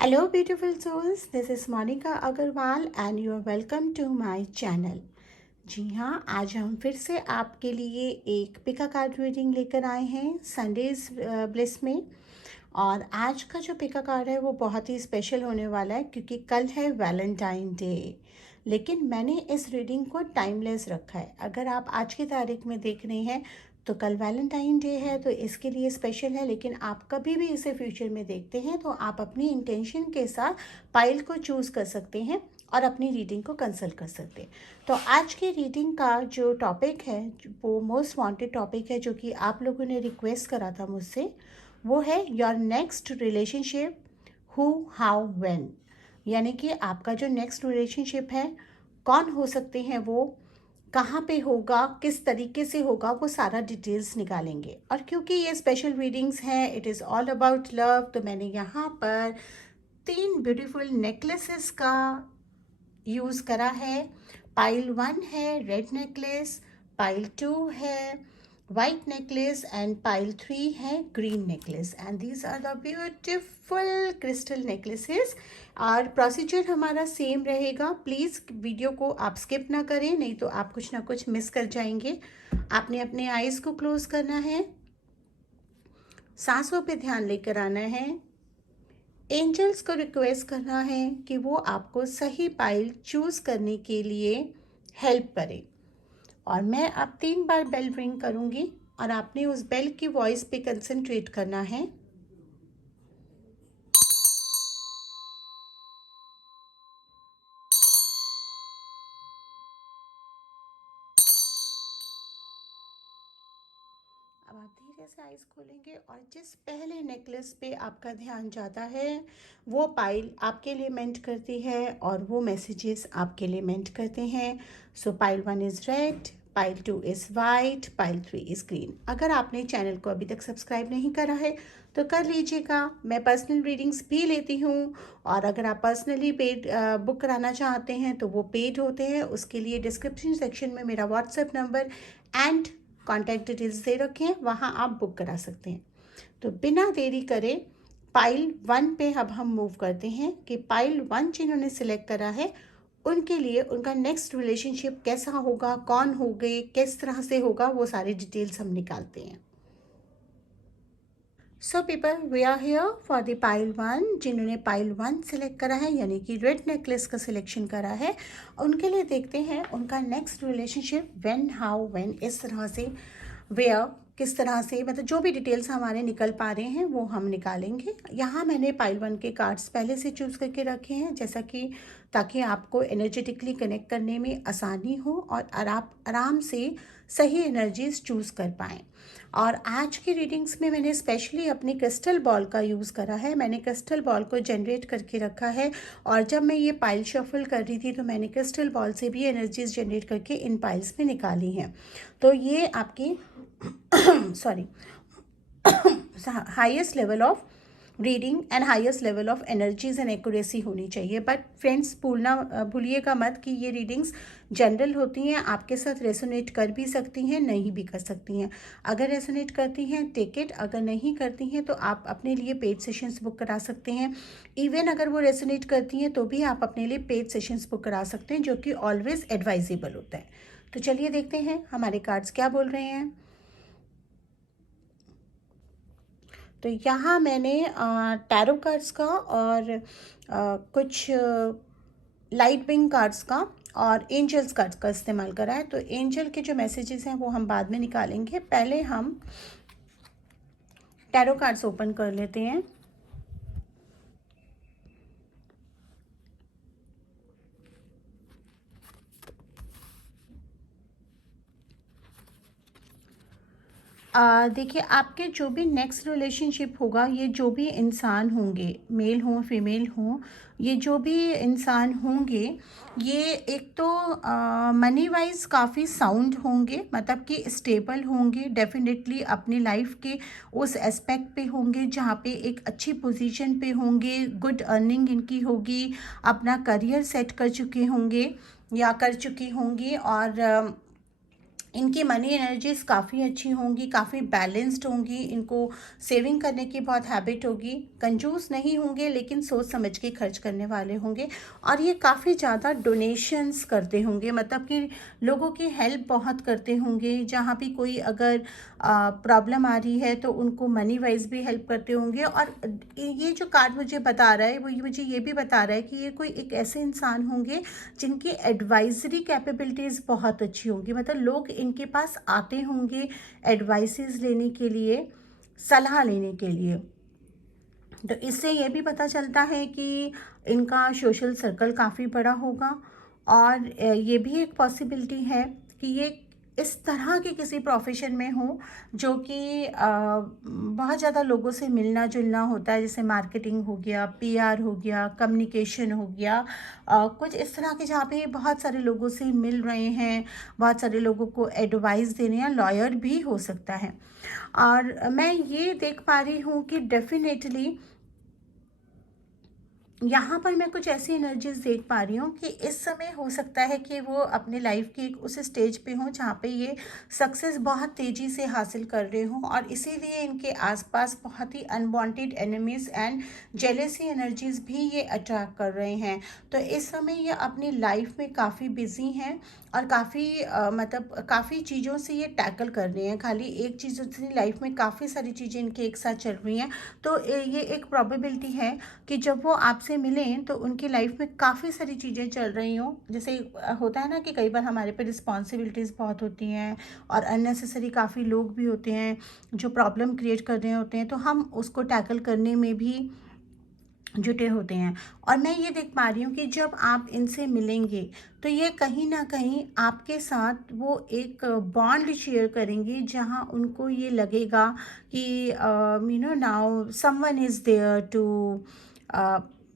Hello, beautiful souls. This is Monica Agarwal and you are welcome to my channel. जी हाँ, आज हम फिर से आपके लिए एक पिका कार्ड रीडिंग लेकर आए हैं संडेज ब्लिस में। और आज का जो पिका कार्ड है वो बहुत ही स्पेशल होने वाला है क्योंकि कल है वैलेंटाइन डे। लेकिन मैंने इस रीडिंग को टाइमलेस रखा है। अगर आप आज की तारीख में देख रहे हैं तो कल वैलेंटाइन डे है तो इसके लिए स्पेशल है। लेकिन आप कभी भी इसे फ्यूचर में देखते हैं तो आप अपनी इंटेंशन के साथ पाइल को चूज़ कर सकते हैं और अपनी रीडिंग को कंसल्ट कर सकते हैं। तो आज की रीडिंग का जो टॉपिक है वो मोस्ट वांटेड टॉपिक है जो कि आप लोगों ने रिक्वेस्ट करा था मुझसे। वो है your next relationship, who, how, when. यानी कि आपका जो नेक्स्ट रिलेशनशिप है, कौन हो सकते हैं वो, कहाँ पे होगा, किस तरीके से होगा, वो सारा डिटेल्स निकालेंगे। और क्योंकि ये स्पेशल रीडिंग्स हैं, it is all about love, तो मैंने यहाँ पर 3 ब्यूटीफुल नेकलेसेस का यूज़ करा है। पाइल 1 है रेड नेकलेस, पाइल 2 है वाइट नेकलेस एंड पाइल 3 है green necklace. And these are the beautiful crystal necklaces. और प्रोसीजर हमारा सेम रहेगा। प्लीज़ वीडियो को आप स्किप ना करें, नहीं तो आप कुछ ना कुछ मिस कर जाएंगे। आपने अपने आईज़ को क्लोज करना है, सांसों पे ध्यान लेकर आना है, एंजल्स को रिक्वेस्ट करना है कि वो आपको सही पाइल चूज़ करने के लिए हेल्प करें। और मैं अब 3 बार बेल रिंग करूँगी और आपने उस बेल की वॉइस पे कंसंट्रेट करना है। अब आप धीरे से आइज खोलेंगे और जिस पहले नेकलेस पे आपका ध्यान जाता है वो पाइल आपके लिए मेंट करती है और वो मैसेजेस आपके लिए मेंट करते हैं। सो pile 1 is red, pile 2 is white, pile 3 is green. अगर आपने चैनल को अभी तक सब्सक्राइब नहीं करा है तो कर लीजिएगा। मैं पर्सनल रीडिंग्स भी लेती हूँ और अगर आप पर्सनली पेड बुक कराना चाहते हैं तो वो पेड होते हैं। उसके लिए डिस्क्रिप्शन सेक्शन में मेरा WhatsApp number and contact details दे रखे हैं, वहाँ आप बुक करा सकते हैं। तो बिना देरी करे पाइल 1 पे अब हम मूव करते हैं कि पाइल 1 जिन्होंने सिलेक्ट करा है उनके लिए उनका नेक्स्ट रिलेशनशिप कैसा होगा, कौन होंगे, किस तरह से होगा, वो सारी डिटेल्स हम निकालते हैं। So people, we are here for the pile 1। जिन्होंने पाइल 1 सिलेक्ट करा है यानी कि रेड नेकलेस का सिलेक्शन करा है, उनके लिए देखते हैं उनका next relationship when, how, when, इस तरह से, वेयर, किस तरह से, मतलब जो भी डिटेल्स हमारे निकल पा रहे हैं वो हम निकालेंगे। यहाँ मैंने पाइल 1 के कार्ड्स पहले से चूज़ करके रखे हैं जैसा कि ताकि आपको एनर्जेटिकली कनेक्ट करने में आसानी हो और आप आराम से सही एनर्जीज चूज़ कर पाएँ। और आज की रीडिंग्स में मैंने स्पेशली अपनी क्रिस्टल बॉल का यूज़ करा है। मैंने क्रिस्टल बॉल को जनरेट करके रखा है और जब मैं ये पाइल शफल कर रही थी तो मैंने क्रिस्टल बॉल से भी एनर्जीज जनरेट करके इन पाइल्स में निकाली हैं। तो ये आपकी sorry highest level of reading and highest level of energies and accuracy होनी चाहिए। बट फ्रेंड्स, भूलिएगा मत कि ये रीडिंग्स जनरल होती हैं, आपके साथ रेसोनेट कर भी सकती हैं, नहीं भी कर सकती हैं। अगर रेसोनेट करती हैं टेक इट, अगर नहीं करती हैं तो आप अपने लिए पेड सेशंस बुक करा सकते हैं। इवन अगर वो रेसोनेट करती हैं तो भी आप अपने लिए पेड सेशंस बुक करा सकते हैं, जो कि ऑलवेज एडवाइजेबल होता है। तो चलिए देखते हैं हमारे कार्ड्स क्या बोल रहे हैं। तो यहाँ मैंने टैरो कार्ड्स का और कुछ लाइट विंग कार्ड्स का और एंजल्स कार्ड्स का इस्तेमाल करा है। तो एंजल के जो मैसेजेस हैं वो हम बाद में निकालेंगे, पहले हम टैरो कार्ड्स ओपन कर लेते हैं। देखिए, आपके जो भी नेक्स्ट रिलेशनशिप होगा, ये जो भी इंसान होंगे, मेल हों फीमेल हों, ये जो भी इंसान होंगे, ये एक तो मनी वाइज काफ़ी साउंड होंगे, मतलब कि स्टेबल होंगे, डेफिनेटली अपनी लाइफ के उस एस्पेक्ट पे होंगे जहाँ पे एक अच्छी पोजीशन पे होंगे, गुड अर्निंग इनकी होगी, अपना करियर सेट कर चुके होंगे या कर चुकी होंगी और इनकी मनी एनर्जीज़ काफ़ी अच्छी होंगी, काफ़ी बैलेंस्ड होंगी, इनको सेविंग करने की बहुत हैबिट होगी, कंजूस नहीं होंगे लेकिन सोच समझ के खर्च करने वाले होंगे। और ये काफ़ी ज़्यादा डोनेशंस करते होंगे, मतलब कि लोगों की हेल्प बहुत करते होंगे। जहाँ भी कोई अगर प्रॉब्लम आ रही है तो उनको मनी वाइज भी हेल्प करते होंगे। और ये जो कार्ड मुझे बता रहा है वो ये मुझे ये भी बता रहा है कि ये कोई एक ऐसे इंसान होंगे जिनकी एडवाइजरी कैपेबिलिटीज़ बहुत अच्छी होंगी, मतलब लोग इनके पास आते होंगे एडवाइसेस लेने के लिए, सलाह लेने के लिए। तो इससे ये भी पता चलता है कि इनका सोशल सर्कल काफ़ी बड़ा होगा। और ये भी एक पॉसिबिलिटी है कि ये इस तरह के किसी प्रोफेशन में हो जो कि बहुत ज़्यादा लोगों से मिलना जुलना होता है, जैसे मार्केटिंग हो गया, पीआर हो गया, कम्युनिकेशन हो गया, कुछ इस तरह के जहाँ पे बहुत सारे लोगों से मिल रहे हैं, बहुत सारे लोगों को एडवाइस दे रहे हैं। लॉयर भी हो सकता है। और मैं ये देख पा रही हूँ कि डेफिनेटली यहाँ पर मैं कुछ ऐसी एनर्जीज देख पा रही हूँ कि इस समय हो सकता है कि वो अपने लाइफ की एक उस स्टेज पे हों जहाँ पे ये सक्सेस बहुत तेज़ी से हासिल कर रहे हों, और इसीलिए इनके आसपास बहुत ही unwanted enemies and jealousy energies भी ये अट्रैक्ट कर रहे हैं। तो इस समय ये अपनी लाइफ में काफ़ी बिजी हैं और काफ़ी मतलब काफ़ी चीज़ों से ये टैकल कर रहे हैं। खाली एक चीज़ से लाइफ में काफ़ी सारी चीज़ें इनके एक साथ चल रही हैं। तो ये एक प्रोबेबिलिटी है कि जब वो आपसे मिलें तो उनकी लाइफ में काफ़ी सारी चीज़ें चल रही हों। जैसे होता है ना कि कई बार हमारे पे रिस्पॉन्सिबिलिटीज़ बहुत होती हैं और अननेसेसरी काफ़ी लोग भी होते हैं जो प्रॉब्लम क्रिएट कर रहे होते हैं, तो हम उसको टैकल करने में भी जुटे होते हैं। और मैं ये देख पा रही हूँ कि जब आप इनसे मिलेंगे तो ये कहीं ना कहीं आपके साथ वो एक बॉन्ड शेयर करेंगे जहाँ उनको ये लगेगा कि now someone is there to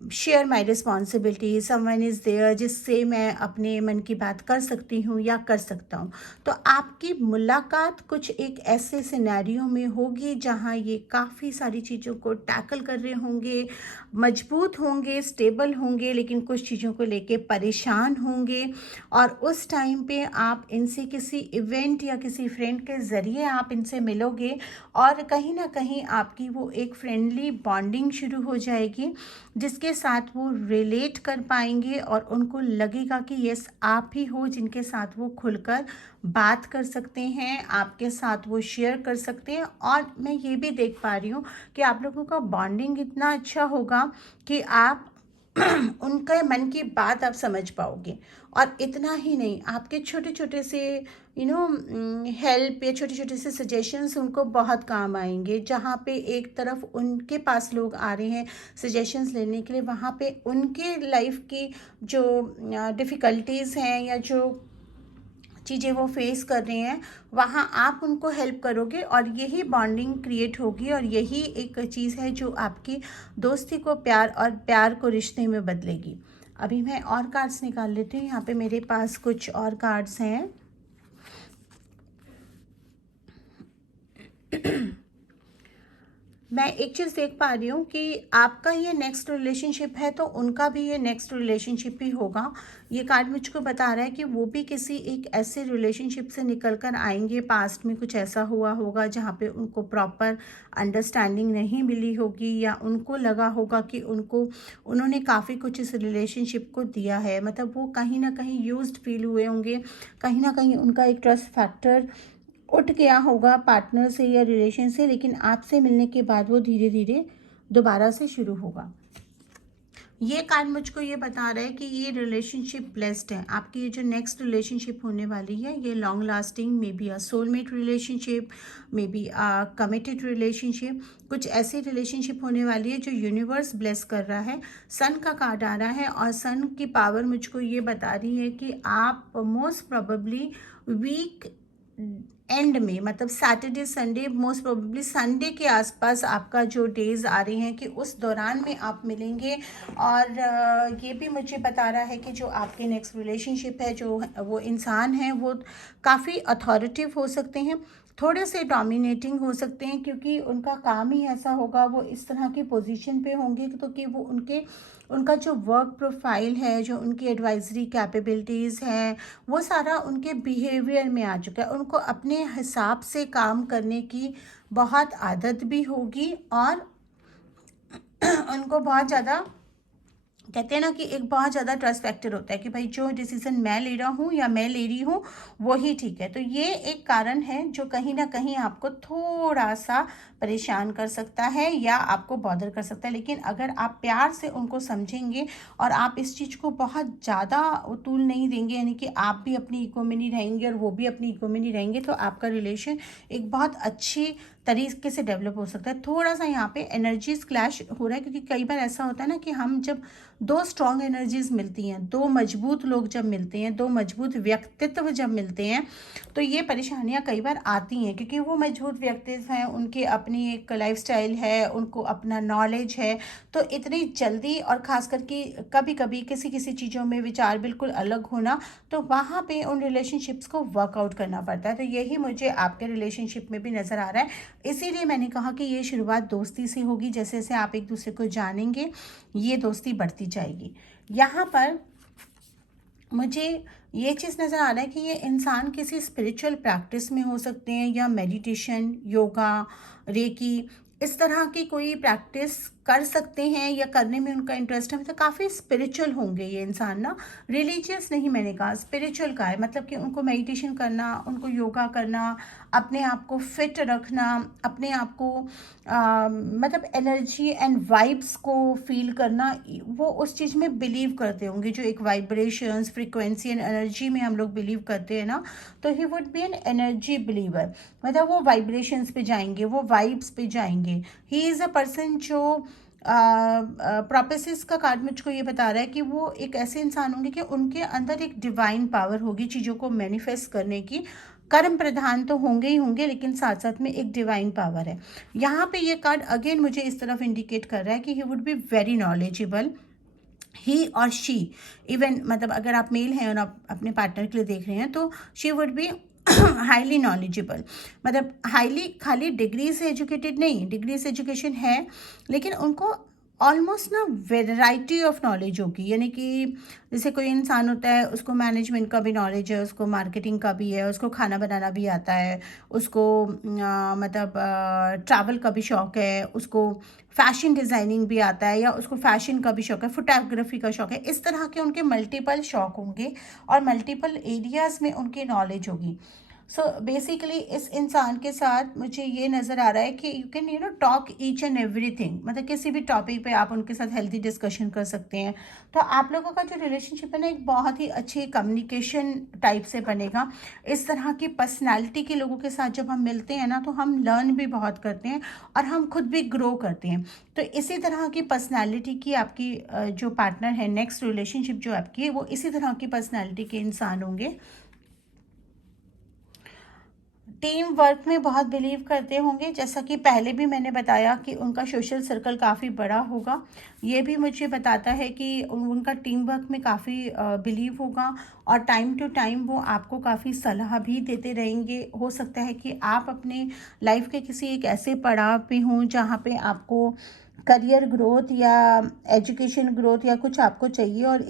share my responsibility, someone is there जिससे मैं अपने मन की बात कर सकती हूँ या कर सकता हूँ। तो आपकी मुलाकात कुछ एक ऐसे सिनेरियो में होगी जहाँ ये काफ़ी सारी चीज़ों को टैकल कर रहे होंगे, मजबूत होंगे, स्टेबल होंगे, लेकिन कुछ चीज़ों को लेके परेशान होंगे। और उस टाइम पे आप इनसे किसी इवेंट या किसी फ्रेंड के ज़रिए आप इनसे मिलोगे और कहीं ना कहीं आपकी वो एक फ्रेंडली बॉन्डिंग शुरू हो जाएगी जिसके साथ वो रिलेट कर पाएंगे और उनको लगेगा कि यस आप ही हो जिनके साथ वो खुलकर बात कर सकते हैं, आपके साथ वो शेयर कर सकते हैं। और मैं ये भी देख पा रही हूँ कि आप लोगों का बॉन्डिंग इतना अच्छा होगा कि आप उनके मन की बात आप समझ पाओगे। और इतना ही नहीं, आपके छोटे छोटे से हेल्प या छोटे छोटे से सजेशंस उनको बहुत काम आएंगे। जहाँ पे एक तरफ उनके पास लोग आ रहे हैं सजेशंस लेने के लिए, वहाँ पे उनके लाइफ की जो डिफ़िकल्टीज़ हैं या जो चीज़ें वो फेस कर रहे हैं वहाँ आप उनको हेल्प करोगे और यही बॉन्डिंग क्रिएट होगी। और यही एक चीज़ है जो आपकी दोस्ती को प्यार और प्यार को रिश्ते में बदलेगी। अभी मैं और कार्ड्स निकाल लेती हूँ। यहाँ पे मेरे पास कुछ और कार्ड्स हैं। मैं एक चीज़ देख पा रही हूँ कि आपका ये नेक्स्ट रिलेशनशिप है तो उनका भी ये नेक्स्ट रिलेशनशिप ही होगा। ये कार्ड मुझको बता रहा है कि वो भी किसी एक ऐसे रिलेशनशिप से निकल कर आएंगे। पास्ट में कुछ ऐसा हुआ होगा जहाँ पे उनको प्रॉपर अंडरस्टैंडिंग नहीं मिली होगी या उनको लगा होगा कि उन्होंने काफ़ी कुछ इस रिलेशनशिप को दिया है, मतलब वो कहीं ना कहीं यूज्ड फील हुए होंगे, कहीं ना कहीं उनका एक ट्रस्ट फैक्टर उठ गया होगा पार्टनर से या रिलेशन से, लेकिन आपसे मिलने के बाद वो धीरे धीरे दोबारा से शुरू होगा। ये कार्ड मुझको ये बता रहा है कि ये रिलेशनशिप ब्लेस्ड है। आपकी ये जो नेक्स्ट रिलेशनशिप होने वाली है ये long lasting, may be a soulmate relationship, may be a committed relationship, कुछ ऐसी रिलेशनशिप होने वाली है जो यूनिवर्स ब्लेस कर रहा है। सन का कार्ड आ रहा है और सन की पावर मुझको ये बता रही है कि आप मोस्ट प्रोबेबली वीक एंड में, मतलब Saturday Sunday, most probably Sunday के आसपास आपका जो डेज आ रहे हैं कि उस दौरान में आप मिलेंगे। और ये भी मुझे बता रहा है कि जो आपके नेक्स्ट रिलेशनशिप है, जो वो इंसान है वो काफ़ी अथॉरिटिव हो सकते हैं, थोड़े से डोमिनेटिंग हो सकते हैं, क्योंकि उनका काम ही ऐसा होगा, वो इस तरह की पोजीशन पे होंगे तो कि वो उनका जो वर्क प्रोफाइल है, जो उनकी एडवाइजरी कैपेबिलिटीज़ हैं, वो सारा उनके बिहेवियर में आ चुका है। उनको अपने हिसाब से काम करने की बहुत आदत भी होगी, और उनको बहुत ज़्यादा, कहते हैं ना कि एक बहुत ज़्यादा ट्रस्ट फैक्टर होता है कि भाई जो डिसीजन मैं ले रहा हूँ या मैं ले रही हूँ वही ठीक है। तो ये एक कारण है जो कहीं ना कहीं आपको थोड़ा सा परेशान कर सकता है या आपको बॉदर कर सकता है। लेकिन अगर आप प्यार से उनको समझेंगे और आप इस चीज़ को बहुत ज़्यादा उतूल नहीं देंगे, यानी कि आप भी अपनी इको में नहीं रहेंगे और वो भी अपनी इको में नहीं रहेंगे, तो आपका रिलेशन एक बहुत अच्छी तरीके से डेवलप हो सकता है। थोड़ा सा यहाँ पे एनर्जीज क्लैश हो रहा है, क्योंकि कई बार ऐसा होता है ना कि हम जब दो स्ट्रॉन्ग एनर्जीज मिलती हैं, दो मजबूत लोग जब मिलते हैं, दो मजबूत व्यक्तित्व जब मिलते हैं, तो ये परेशानियां कई बार आती हैं। क्योंकि वो मजबूत व्यक्तित्व हैं, उनकी अपनी एक लाइफस्टाइल है, उनको अपना नॉलेज है, तो इतनी जल्दी, और ख़ास करके कभी कभी किसी किसी चीज़ों में विचार बिल्कुल अलग होना, तो वहाँ पे उन रिलेशनशिप्स को वर्कआउट करना पड़ता है। तो यही मुझे आपके रिलेशनशिप में भी नज़र आ रहा है। इसीलिए मैंने कहा कि ये शुरुआत दोस्ती से होगी, जैसे जैसे आप एक दूसरे को जानेंगे ये दोस्ती बढ़ती जाएगी। यहाँ पर मुझे ये चीज़ नज़र आ रहा है कि ये इंसान किसी स्पिरिचुअल प्रैक्टिस में हो सकते हैं, या मेडिटेशन, योगा, रेकी, इस तरह की कोई प्रैक्टिस कर सकते हैं, या करने में उनका इंटरेस्ट है। मतलब काफ़ी स्पिरिचुअल होंगे ये इंसान ना, रिलीजियस नहीं, मैंने कहा स्पिरिचुअल का है। मतलब कि उनको मेडिटेशन करना, उनको योगा करना, अपने आप को फिट रखना, अपने आप को मतलब एनर्जी एंड वाइब्स को फील करना, वो उस चीज़ में बिलीव करते होंगे, जो एक वाइब्रेशंस, फ्रीक्वेंसी एंड एनर्जी में हम लोग बिलीव करते हैं ना, तो he would be an energy believer. मतलब वो वाइब्रेशंस पे जाएंगे, वो वाइब्स पे जाएंगे। ही इज़ अ पर्सन जो प्रोपेसिस का कार्ड मुझको ये बता रहा है कि वो एक ऐसे इंसान होंगे कि उनके अंदर एक डिवाइन पावर होगी चीज़ों को मैनिफेस्ट करने की। कर्म प्रधान तो होंगे ही होंगे, लेकिन साथ साथ में एक डिवाइन पावर है। यहाँ पे ये कार्ड अगेन मुझे इस तरफ इंडिकेट कर रहा है कि he would be very knowledgeable, he और शी। इवन मतलब अगर आप मेल हैं और आप अपने पार्टनर के लिए देख रहे हैं, तो she would be highly knowledgeable. मतलब हाईली खाली डिग्री से एजुकेटेड नहीं, डिग्री से एजुकेशन है, लेकिन उनको ऑलमोस्ट ना वेराइटी ऑफ नॉलेज होगी। यानी कि जैसे कोई इंसान होता है, उसको मैनेजमेंट का भी नॉलेज है, उसको मार्केटिंग का भी है, उसको खाना बनाना भी आता है, उसको मतलब ट्रैवल का भी शौक़ है, उसको फैशन डिज़ाइनिंग भी आता है, या उसको फैशन का भी शौक़ है, फोटोग्राफी का शौक़ है। इस तरह के उनके मल्टीपल शौक़ होंगे और मल्टीपल एरियाज़ में उनकी नॉलेज होगी। सो बेसिकली इस इंसान के साथ मुझे ये नज़र आ रहा है कि you can talk each and everything. मतलब किसी भी टॉपिक पे आप उनके साथ हेल्थी डिस्कशन कर सकते हैं। तो आप लोगों का जो रिलेशनशिप है ना, एक बहुत ही अच्छी कम्युनिकेशन टाइप से बनेगा। इस तरह की पर्सनैलिटी के लोगों के साथ जब हम मिलते हैं ना, तो हम लर्न भी बहुत करते हैं और हम खुद भी ग्रो करते हैं। तो इसी तरह की पर्सनैलिटी की आपकी जो पार्टनर है, नेक्स्ट रिलेशनशिप जो आपकी है, वो इसी तरह की पर्सनैलिटी के इंसान होंगे। टीम वर्क में बहुत बिलीव करते होंगे, जैसा कि पहले भी मैंने बताया कि उनका सोशल सर्कल काफ़ी बड़ा होगा। ये भी मुझे बताता है कि उनका टीम वर्क में काफ़ी बिलीव होगा, और टाइम टू टाइम वो आपको काफ़ी सलाह भी देते रहेंगे। हो सकता है कि आप अपने लाइफ के किसी एक ऐसे पड़ाव पे हों जहाँ पे आपको करियर ग्रोथ या एजुकेशन ग्रोथ या कुछ आपको चाहिए, और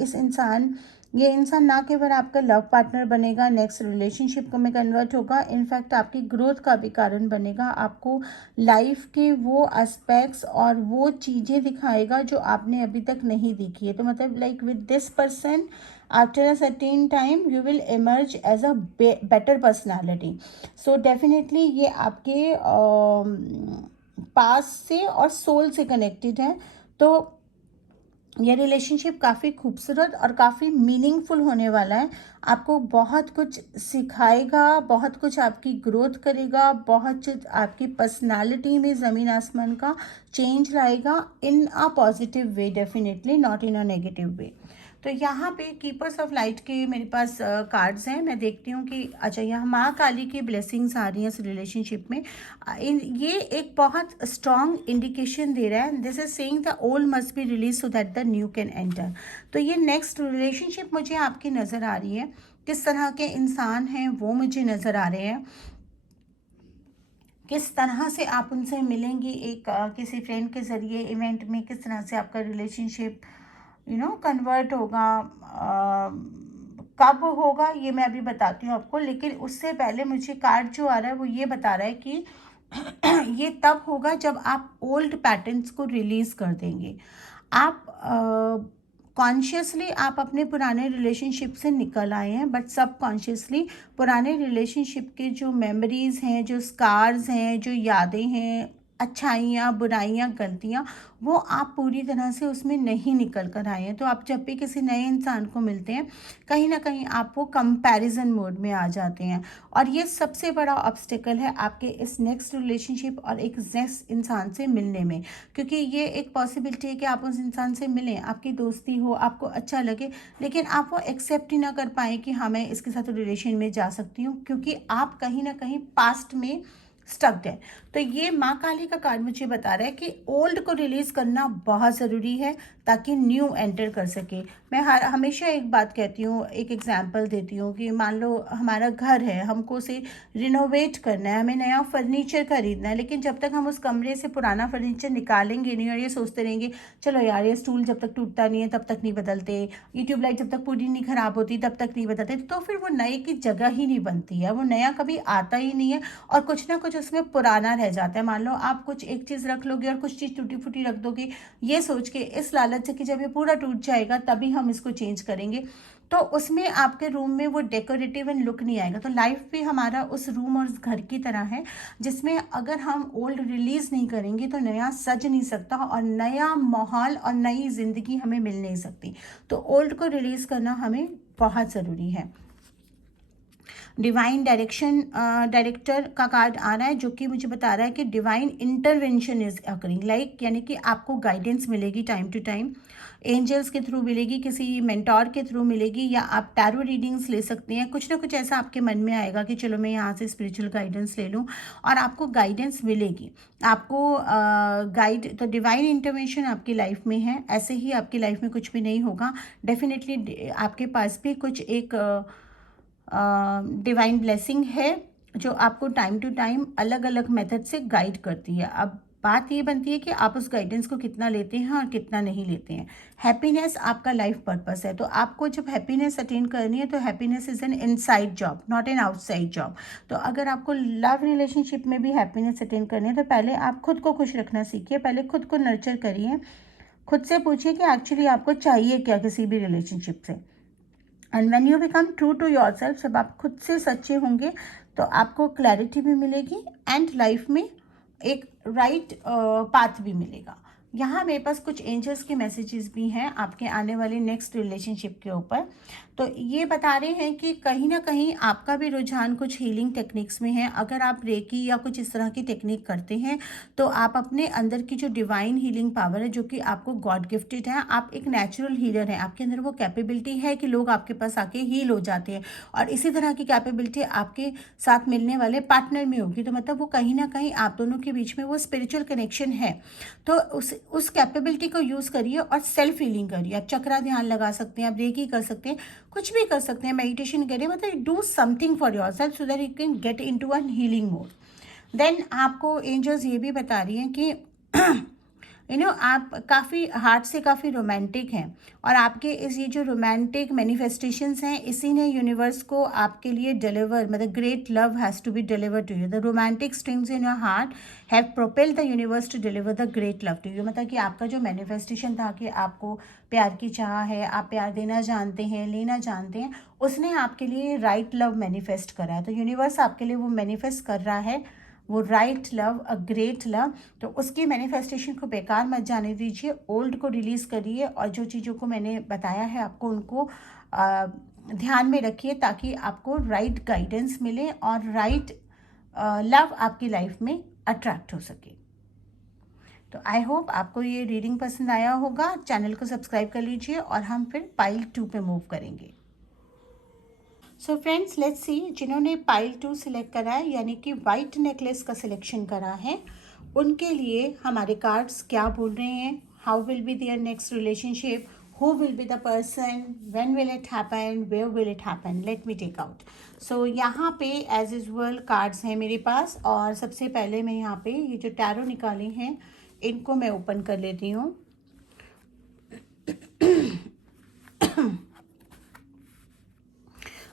ये इंसान ना केवल आपका लव पार्टनर बनेगा, नेक्स्ट रिलेशनशिप में कन्वर्ट होगा, इनफैक्ट आपकी ग्रोथ का भी कारण बनेगा। आपको लाइफ के वो एस्पेक्ट्स और वो चीज़ें दिखाएगा जो आपने अभी तक नहीं देखी है। तो मतलब like with this person after a certain time you will emerge as a better personality. So definitely ये आपके पास से और सोल से कनेक्टेड है। तो ये रिलेशनशिप काफ़ी खूबसूरत और काफ़ी मीनिंगफुल होने वाला है। आपको बहुत कुछ सिखाएगा, बहुत कुछ आपकी ग्रोथ करेगा, बहुत कुछ आपकी पर्सनालिटी में ज़मीन आसमान का चेंज लाएगा, in a positive way, definitely not in a negative way. तो यहाँ पे कीपर्स ऑफ लाइट के मेरे पास कार्ड्स हैं। मैं देखती हूँ कि अच्छा, यहाँ माँ काली की ब्लेसिंग्स आ रही हैं इस रिलेशनशिप में। ये एक बहुत स्ट्रॉन्ग इंडिकेशन दे रहा है। This is saying the old must be release so that the new can enter. तो ये नेक्स्ट रिलेशनशिप मुझे आपकी नज़र आ रही है। किस तरह के इंसान हैं वो मुझे नज़र आ रहे हैं। किस तरह से आप उनसे मिलेंगी, एक किसी फ्रेंड के ज़रिए इवेंट में, किस तरह से आपका रिलेशनशिप कन्वर्ट होगा, कब होगा ये मैं अभी बताती हूँ आपको। लेकिन उससे पहले मुझे कार्ड जो आ रहा है वो ये बता रहा है कि ये तब होगा जब आप ओल्ड पैटर्न्स को रिलीज़ कर देंगे। आप कॉन्शियसली आप अपने पुराने रिलेशनशिप से निकल आए हैं, बट सब कॉन्शियसली पुराने रिलेशनशिप के जो मेमोरीज़ हैं, जो स्कार्स हैं, जो यादें हैं, अच्छाइयाँ, बुराइयाँ, गलतियाँ, वो आप पूरी तरह से उसमें नहीं निकल कर आए हैं। तो आप जब भी किसी नए इंसान को मिलते हैं, कहीं ना कहीं आप वो कंपैरिजन मोड में आ जाते हैं, और ये सबसे बड़ा ऑब्स्टिकल है आपके इस नेक्स्ट रिलेशनशिप और एक नेक्स्ट इंसान से मिलने में। क्योंकि ये एक पॉसिबिलिटी है कि आप उस इंसान से मिलें, आपकी दोस्ती हो, आपको अच्छा लगे, लेकिन आप वो एक्सेप्ट ही ना कर पाएँ कि हाँ मैं इसके साथ रिलेशन में जा सकती हूँ, क्योंकि आप कहीं ना कहीं पास्ट में स्टक्ड है। तो ये माँ काली का कार्ड मुझे बता रहा है कि ओल्ड को रिलीज करना बहुत ज़रूरी है ताकि न्यू एंटर कर सके। मैं हमेशा एक बात कहती हूँ, एक एग्जांपल देती हूँ कि मान लो हमारा घर है, हमको उसे रिनोवेट करना है, हमें नया फर्नीचर खरीदना है, लेकिन जब तक हम उस कमरे से पुराना फर्नीचर निकालेंगे नहीं और ये सोचते रहेंगे चलो यार ये स्टूल जब तक टूटता नहीं है तब तक नहीं बदलते, ये ट्यूबलाइट जब तक पूरी नहीं खराब होती तब तक नहीं बदलते, तो फिर वो नए की जगह ही नहीं बनती है, वो नया कभी आता ही नहीं है और कुछ ना कुछ उसमें पुराना रह जाता है। मान लो आप कुछ एक चीज़ रख लोगे और कुछ चीज़ टूटी फूटी रख दोगे, ये सोच के इस लालच से कि जब ये पूरा टूट जाएगा तभी हम इसको चेंज करेंगे, तो उसमें आपके रूम में वो डेकोरेटिव एंड लुक नहीं आएगा। तो लाइफ भी हमारा उस रूम और उस घर की तरह है जिसमें अगर हम ओल्ड रिलीज नहीं करेंगे तो नया सज नहीं सकता और नया माहौल और नई जिंदगी हमें मिल नहीं सकती। तो ओल्ड को रिलीज करना हमें बहुत ज़रूरी है। डिवाइन डायरेक्टर का कार्ड आ रहा है जो कि मुझे बता रहा है कि divine intervention is occurring, like यानी कि आपको गाइडेंस मिलेगी टाइम टू टाइम, एंजल्स के थ्रू मिलेगी, किसी मेंटोर के थ्रू मिलेगी, या आप टैरो रीडिंग्स ले सकते हैं। कुछ ना कुछ ऐसा आपके मन में आएगा कि चलो मैं यहाँ से स्पिरिचुअल गाइडेंस ले लूँ, और आपको गाइडेंस मिलेगी, आपको गाइड। तो डिवाइन इंटरवेंशन आपकी लाइफ में है। ऐसे ही आपकी लाइफ में कुछ भी नहीं होगा, डेफिनेटली आपके पास भी कुछ एक डिवाइन ब्लेसिंग है जो आपको टाइम टू टाइम अलग अलग मेथड से गाइड करती है। अब बात ये बनती है कि आप उस गाइडेंस को कितना लेते हैं और कितना नहीं लेते हैं। हैप्पीनेस आपका लाइफ पर्पस है, तो आपको जब हैप्पीनेस अटेन करनी है तो happiness is an inside job, not an outside job. तो अगर आपको लव रिलेशनशिप में भी हैप्पीनेस अटेन करनी है तो पहले आप खुद को खुश रखना सीखिए, पहले खुद को नर्चर करिए, खुद से पूछिए कि एक्चुअली आपको चाहिए क्या किसी भी रिलेशनशिप से। And when you become true to yourself, जब आप खुद से सच्चे होंगे तो आपको क्लैरिटी भी मिलेगी एंड लाइफ में एक राइट पाथ भी मिलेगा। यहाँ मेरे पास कुछ एंजल्स के मैसेजेस भी हैं आपके आने वाले नेक्स्ट रिलेशनशिप के ऊपर। तो ये बता रहे हैं कि कहीं ना कहीं आपका भी रुझान कुछ हीलिंग टेक्निक्स में है। अगर आप रेकी या कुछ इस तरह की टेक्निक करते हैं तो आप अपने अंदर की जो डिवाइन हीलिंग पावर है जो कि आपको गॉड गिफ्टेड है, आप एक नेचुरल हीलर हैं, आपके अंदर वो कैपेबिलिटी है कि लोग आपके पास आके हील हो जाते हैं, और इसी तरह की कैपेबिलिटी आपके साथ मिलने वाले पार्टनर में होगी। तो मतलब वो कहीं ना कहीं आप दोनों के बीच में वो स्पिरिचुअल कनेक्शन है। तो उस कैपेबिलिटी को यूज़ करिए और सेल्फ हीलिंग करिए। आप चक्रा ध्यान लगा सकते हैं, आप रेकी कर सकते हैं, कुछ भी कर सकते हैं, मेडिटेशन करिए, मतलब do something for yourself so that you can get into a healing mode. Then आपको एंजल्स ये भी बता रही हैं कि आप काफ़ी हार्ट से काफ़ी रोमांटिक हैं, और आपके इस ये जो रोमांटिक मैनिफेस्टेशंस हैं इसी ने यूनिवर्स को आपके लिए डिलीवर, मतलब great love has to be deliver to you. The romantic strings in your heart have propelled the universe to deliver the great love to you. मतलब कि आपका जो मैनिफेस्टेशन था कि आपको प्यार की चाह है, आप प्यार देना जानते हैं, लेना जानते हैं, उसने आपके लिए राइट लव मैनिफेस्ट करा है। तो यूनिवर्स आपके लिए वो मैनिफेस्ट कर रहा है, वो right love, a great love. तो उसकी मैनिफेस्टेशन को बेकार मत जाने दीजिए, ओल्ड को रिलीज़ करिए, और जो चीज़ों को मैंने बताया है आपको उनको ध्यान में रखिए ताकि आपको राइट गाइडेंस मिले और राइट लव आपकी लाइफ में अट्रैक्ट हो सके। तो आई होप आपको ये रीडिंग पसंद आया होगा। चैनल को सब्सक्राइब कर लीजिए और हम फिर पाइल 2 पे मूव करेंगे। सो फ्रेंड्स लेट्स सी, जिन्होंने पाइल 2 सिलेक्ट करा है यानी कि वाइट नेकलेस का सिलेक्शन करा है, उनके लिए हमारे कार्ड्स क्या बोल रहे हैं, how will be their next relationship, who will be the person, when will it happen, where will it happen, let me take out. So यहाँ पे एज यूजल कार्ड्स हैं मेरे पास, और सबसे पहले मैं यहाँ पे ये जो टैरो निकाले हैं इनको मैं ओपन कर लेती हूँ.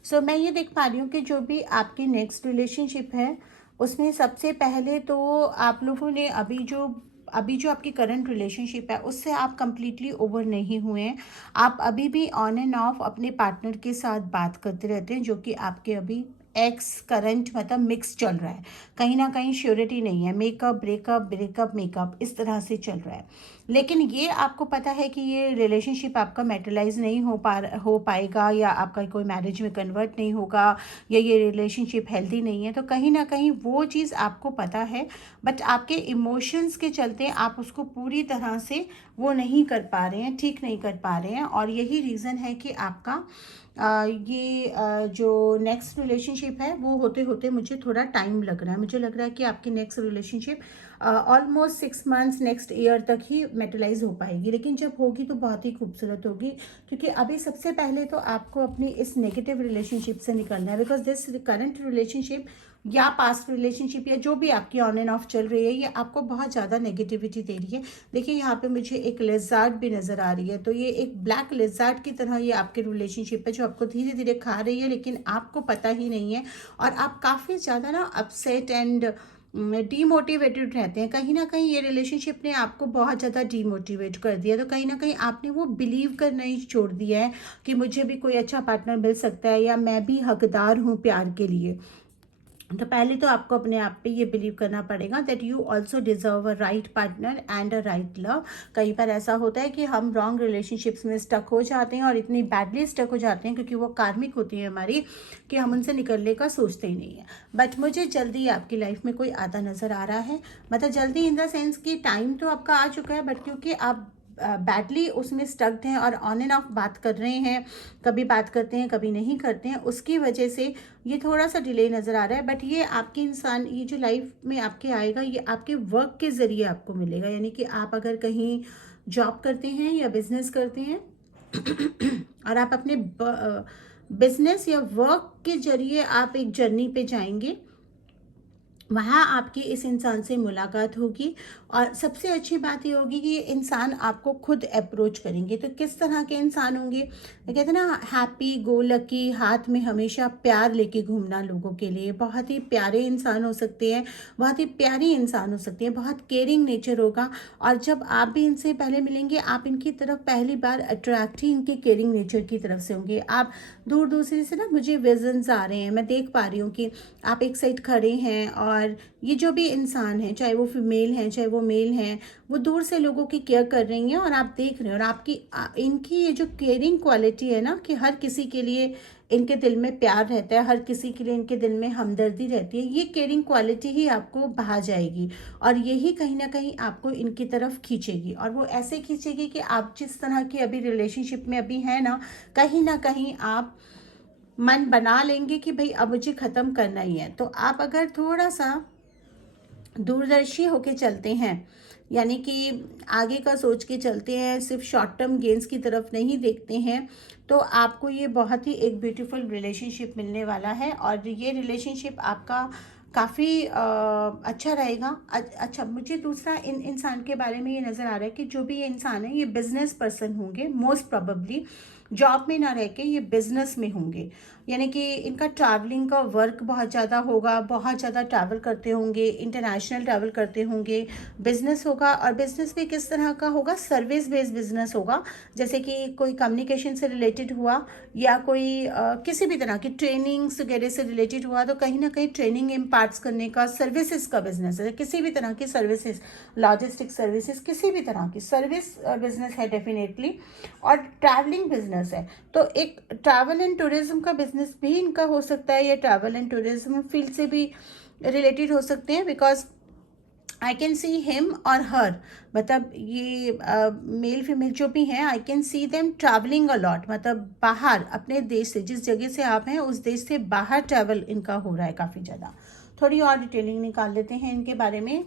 सो मैं ये देख पा रही हूँ कि जो भी आपकी नेक्स्ट रिलेशनशिप है उसमें सबसे पहले तो आप लोगों ने अभी जो आपकी करंट रिलेशनशिप है उससे आप कंप्लीटली ओवर नहीं हुए हैं. आप अभी भी ऑन एंड ऑफ अपने पार्टनर के साथ बात करते रहते हैं, जो कि आपके अभी एक्स करंट मतलब मिक्स चल रहा है. कहीं ना कहीं श्योरिटी नहीं है, मेकअप ब्रेकअप ब्रेकअप मेकअप इस तरह से चल रहा है. लेकिन ये आपको पता है कि ये रिलेशनशिप आपका मेटलाइज नहीं हो पाएगा, या आपका कोई मैरिज में कन्वर्ट नहीं होगा, या ये रिलेशनशिप हेल्दी नहीं है. तो कहीं ना कहीं वो चीज़ आपको पता है, बट आपके इमोशंस के चलते आप उसको पूरी तरह से वो नहीं कर पा रहे हैं, ठीक नहीं कर पा रहे हैं. और यही रीज़न है कि आपका जो नेक्स्ट रिलेशनशिप है वो होते होते मुझे थोड़ा टाइम लग रहा है. मुझे लग रहा है कि आपकी next relationship almost 6 months next year तक ही मेटलाइज हो पाएगी. लेकिन जब होगी तो बहुत ही खूबसूरत होगी, क्योंकि अभी सबसे पहले तो आपको अपनी इस नेगेटिव रिलेशनशिप से निकलना है. बिकॉज दिस करंट रिलेशनशिप या पास्ट रिलेशनशिप या जो भी आपकी ऑन एंड ऑफ चल रही है, ये आपको बहुत ज़्यादा नेगेटिविटी दे रही है. देखिए यहाँ पे मुझे एक लिज़ार्ड भी नज़र आ रही है, तो ये एक ब्लैक लिज़ार्ड की तरह ये आपकी रिलेशनशिप है जो आपको धीरे धीरे खा रही है, लेकिन आपको पता ही नहीं है. और आप काफ़ी ज़्यादा ना अपसेट एंड डीमोटिवेटेड रहते हैं. कहीं ना कहीं ये रिलेशनशिप ने आपको बहुत ज़्यादा डीमोटिवेट कर दिया. तो कहीं ना कहीं आपने वो बिलीव करना ही छोड़ दिया है कि मुझे भी कोई अच्छा पार्टनर मिल सकता है, या मैं भी हकदार हूँ प्यार के लिए. तो पहले तो आपको अपने आप पे ये बिलीव करना पड़ेगा that you also deserve a right partner and a right love. कई बार ऐसा होता है कि हम रॉन्ग रिलेशनशिप्स में स्टक हो जाते हैं, और इतनी बैडली स्टक हो जाते हैं क्योंकि वो कार्मिक होती है हमारी, कि हम उनसे निकलने का सोचते ही नहीं है. बट मुझे जल्दी आपकी लाइफ में कोई आता नज़र आ रहा है. मतलब जल्दी इन द सेंस कि टाइम तो आपका आ चुका है, बट क्योंकि आप बैडली उसमें स्टक्ड हैं और ऑन एंड ऑफ बात कर रहे हैं, कभी बात करते हैं कभी नहीं करते हैं, उसकी वजह से ये थोड़ा सा डिले नज़र आ रहा है. बट ये आपकी इंसान ये जो लाइफ में आपके आएगा, ये आपके वर्क के ज़रिए आपको मिलेगा. यानी कि आप अगर कहीं जॉब करते हैं या बिजनेस करते हैं और आप अपने बिजनेस या वर्क के जरिए आप एक जर्नी पे जाएंगे, वहाँ आपकी इस इंसान से मुलाकात होगी. और सबसे अच्छी बात ये होगी कि ये इंसान आपको खुद अप्रोच करेंगे. तो किस तरह के इंसान होंगे? कहते हैं ना, हैप्पी गो लकी, हाथ में हमेशा प्यार लेके घूमना लोगों के लिए. बहुत ही प्यारे इंसान हो सकते हैं, बहुत ही प्यारी इंसान हो सकती है, बहुत केयरिंग नेचर होगा. और जब आप भी इनसे पहले मिलेंगे, आप इनकी तरफ पहली बार अट्रैक्ट ही इनके केयरिंग नेचर की तरफ से होंगे. आप दूर दूसरे से ना, मुझे विजन्स आ रहे हैं, मैं देख पा रही हूँ कि आप एक साइड खड़े हैं, और ये जो भी इंसान है, चाहे वो फीमेल हैं चाहे वो मेल हैं, वो दूर से लोगों की केयर कर रही हैं और आप देख रहे हैं. और आपकी इनकी ये जो केयरिंग क्वालिटी है ना, कि हर किसी के लिए इनके दिल में प्यार रहता है, हर किसी के लिए इनके दिल में हमदर्दी रहती है, ये केयरिंग क्वालिटी ही आपको भा जाएगी. और यही कहीं ना कहीं आपको इनकी तरफ खींचेगी. और वो ऐसे खींचेगी कि आप जिस तरह की अभी रिलेशनशिप में अभी है ना कहीं आप मन बना लेंगे कि भाई अब मुझे ख़त्म करना ही है. तो आप अगर थोड़ा सा दूरदर्शी होके चलते हैं, यानी कि आगे का सोच के चलते हैं, सिर्फ शॉर्ट टर्म गेंस की तरफ नहीं देखते हैं, तो आपको ये बहुत ही एक ब्यूटीफुल रिलेशनशिप मिलने वाला है. और ये रिलेशनशिप आपका काफ़ी अच्छा रहेगा. अच्छा, मुझे दूसरा इन इंसान के बारे में ये नज़र आ रहा है कि जो भी ये इंसान है, ये बिजनेस पर्सन होंगे मोस्ट प्रोबेबली. जॉब में ना रह के ये बिजनेस में होंगे. यानी कि इनका ट्रैवलिंग का वर्क बहुत ज़्यादा होगा, बहुत ज़्यादा ट्रैवल करते होंगे, इंटरनेशनल ट्रैवल करते होंगे. बिजनेस होगा, और बिजनेस भी किस तरह का होगा? सर्विस बेस्ड बिजनेस होगा. जैसे कि कोई कम्युनिकेशन से रिलेटेड हुआ, या कोई किसी भी तरह की ट्रेनिंग्स वगैरह से रिलेटेड हुआ, तो कहीं ना कहीं ट्रेनिंग इम्पार्ट्स करने का सर्विसेज का बिजनेस है. किसी भी तरह की सर्विसेज, लॉजिस्टिक सर्विसेज, किसी भी तरह की सर्विस बिजनेस है डेफिनेटली. और ट्रैवलिंग बिजनेस है, तो एक ट्रैवल एंड टूरिज्म का बिजनेस भी इनका हो सकता है, या ट्रैवल एंड टूरिज्म फील्ड से भी रिलेटेड हो सकते हैं. Because I can see him और हर, मतलब ये मेल फीमेल जो भी हैं, I can see them travelling a lot. मतलब बाहर अपने देश से, जिस जगह से आप हैं उस देश से बाहर ट्रैवल इनका हो रहा है काफ़ी ज़्यादा. थोड़ी और डिटेलिंग निकाल लेते हैं इनके बारे में.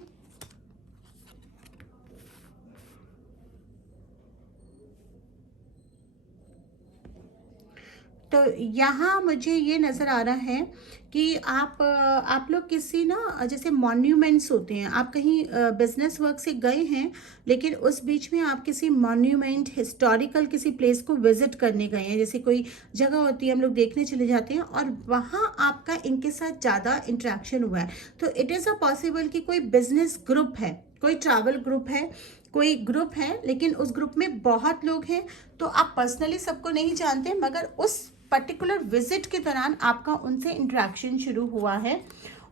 तो यहाँ मुझे ये नज़र आ रहा है कि आप लोग किसी ना जैसे मॉन्यूमेंट्स होते हैं, आप कहीं बिजनेस वर्क से गए हैं, लेकिन उस बीच में आप किसी मॉन्यूमेंट हिस्टोरिकल किसी प्लेस को विजिट करने गए हैं। जैसे कोई जगह होती है, हम लोग देखने चले जाते हैं और वहाँ आपका इनके साथ ज़्यादा इंटरेक्शन हुआ है। तो इट इज़ अ पॉसिबल कि कोई बिजनेस ग्रुप है, कोई ट्रैवल ग्रुप है, कोई ग्रुप है, लेकिन उस ग्रुप में बहुत लोग हैं। तो आप पर्सनली सबको नहीं जानते, मगर उस पर्टिकुलर विजिट के दौरान आपका उनसे इंटरेक्शन शुरू हुआ है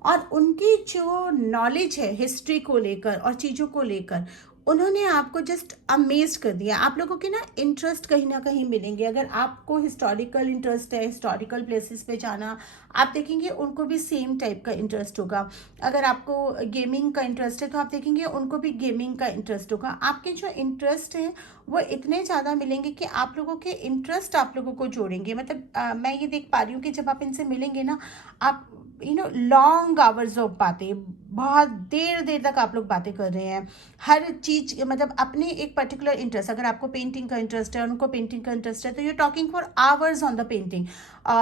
और उनकी जो नॉलेज है हिस्ट्री को लेकर और चीज़ों को लेकर, उन्होंने आपको जस्ट अमेज्ड कर दिया। आप लोगों के ना इंटरेस्ट कहीं ना कहीं मिलेंगे। अगर आपको हिस्टोरिकल इंटरेस्ट है, हिस्टोरिकल प्लेसेस पे जाना, आप देखेंगे उनको भी सेम टाइप का इंटरेस्ट होगा। अगर आपको गेमिंग का इंटरेस्ट है तो आप देखेंगे उनको भी गेमिंग का इंटरेस्ट होगा। आपके जो इंटरेस्ट हैं वो इतने ज़्यादा मिलेंगे कि आप लोगों के इंटरेस्ट आप लोगों को जोड़ेंगे। मतलब मैं ये देख पा रही हूँ कि जब आप इनसे मिलेंगे ना, आप लॉन्ग आवर्स ऑफ बातें, बहुत देर देर तक आप लोग बातें कर रहे हैं हर चीज़, मतलब अपने एक पर्टिकुलर इंटरेस्ट। अगर आपको पेंटिंग का इंटरेस्ट है और उनको पेंटिंग का इंटरेस्ट है तो you talking for hours on the painting.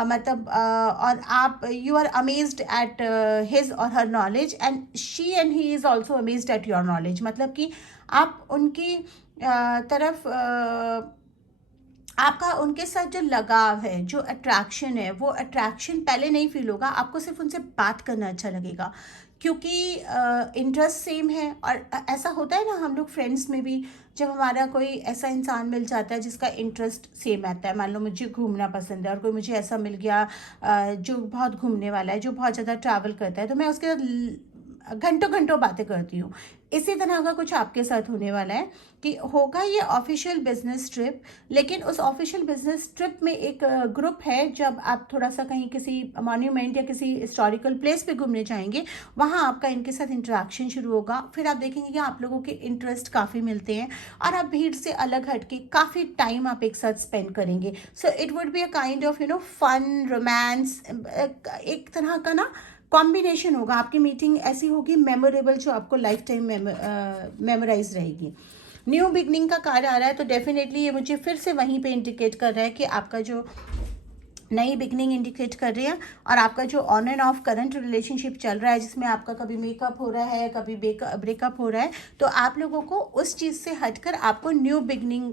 मतलब और आप you are amazed at his और her knowledge and she and he is also amazed at your knowledge. मतलब कि आप उनकी तरफ आपका उनके साथ जो लगाव है, जो अट्रैक्शन है, वो अट्रैक्शन पहले नहीं फील होगा, आपको सिर्फ उनसे बात करना अच्छा लगेगा क्योंकि इंटरेस्ट सेम है। और ऐसा होता है ना, हम लोग फ्रेंड्स में भी जब हमारा कोई ऐसा इंसान मिल जाता है जिसका इंटरेस्ट सेम आता है, मान लो मुझे घूमना पसंद है और कोई मुझे ऐसा मिल गया जो बहुत घूमने वाला है, जो बहुत ज़्यादा ट्रैवल करता है, तो मैं उसके साथ घंटों घंटों बातें करती हूँ। इसी तरह का कुछ आपके साथ होने वाला है कि होगा ये ऑफिशियल बिजनेस ट्रिप, लेकिन उस ऑफिशियल बिजनेस ट्रिप में एक ग्रुप है। जब आप थोड़ा सा कहीं किसी मॉन्यूमेंट या किसी हिस्टोरिकल प्लेस पे घूमने जाएंगे, वहाँ आपका इनके साथ इंटरेक्शन शुरू होगा। फिर आप देखेंगे कि आप लोगों के इंटरेस्ट काफ़ी मिलते हैं और आप भीड़ से अलग हट के काफ़ी टाइम आप एक साथ स्पेंड करेंगे। So it would be a kind of fun romance, एक तरह का ना कॉम्बिनेशन होगा। आपकी मीटिंग ऐसी होगी मेमोरेबल, जो आपको लाइफ टाइम मेमोराइज रहेगी। न्यू बिगनिंग का कार्ड आ रहा है तो डेफिनेटली ये मुझे फिर से वहीं पे इंडिकेट कर रहा है कि आपका जो नई बिगनिंग इंडिकेट कर रही है और आपका जो on end of current relationship चल रहा है, जिसमें आपका कभी मेकअप हो रहा है, कभी ब्रेकअप हो रहा है, तो आप लोगों को उस चीज़ से हटकर आपको न्यू बिगनिंग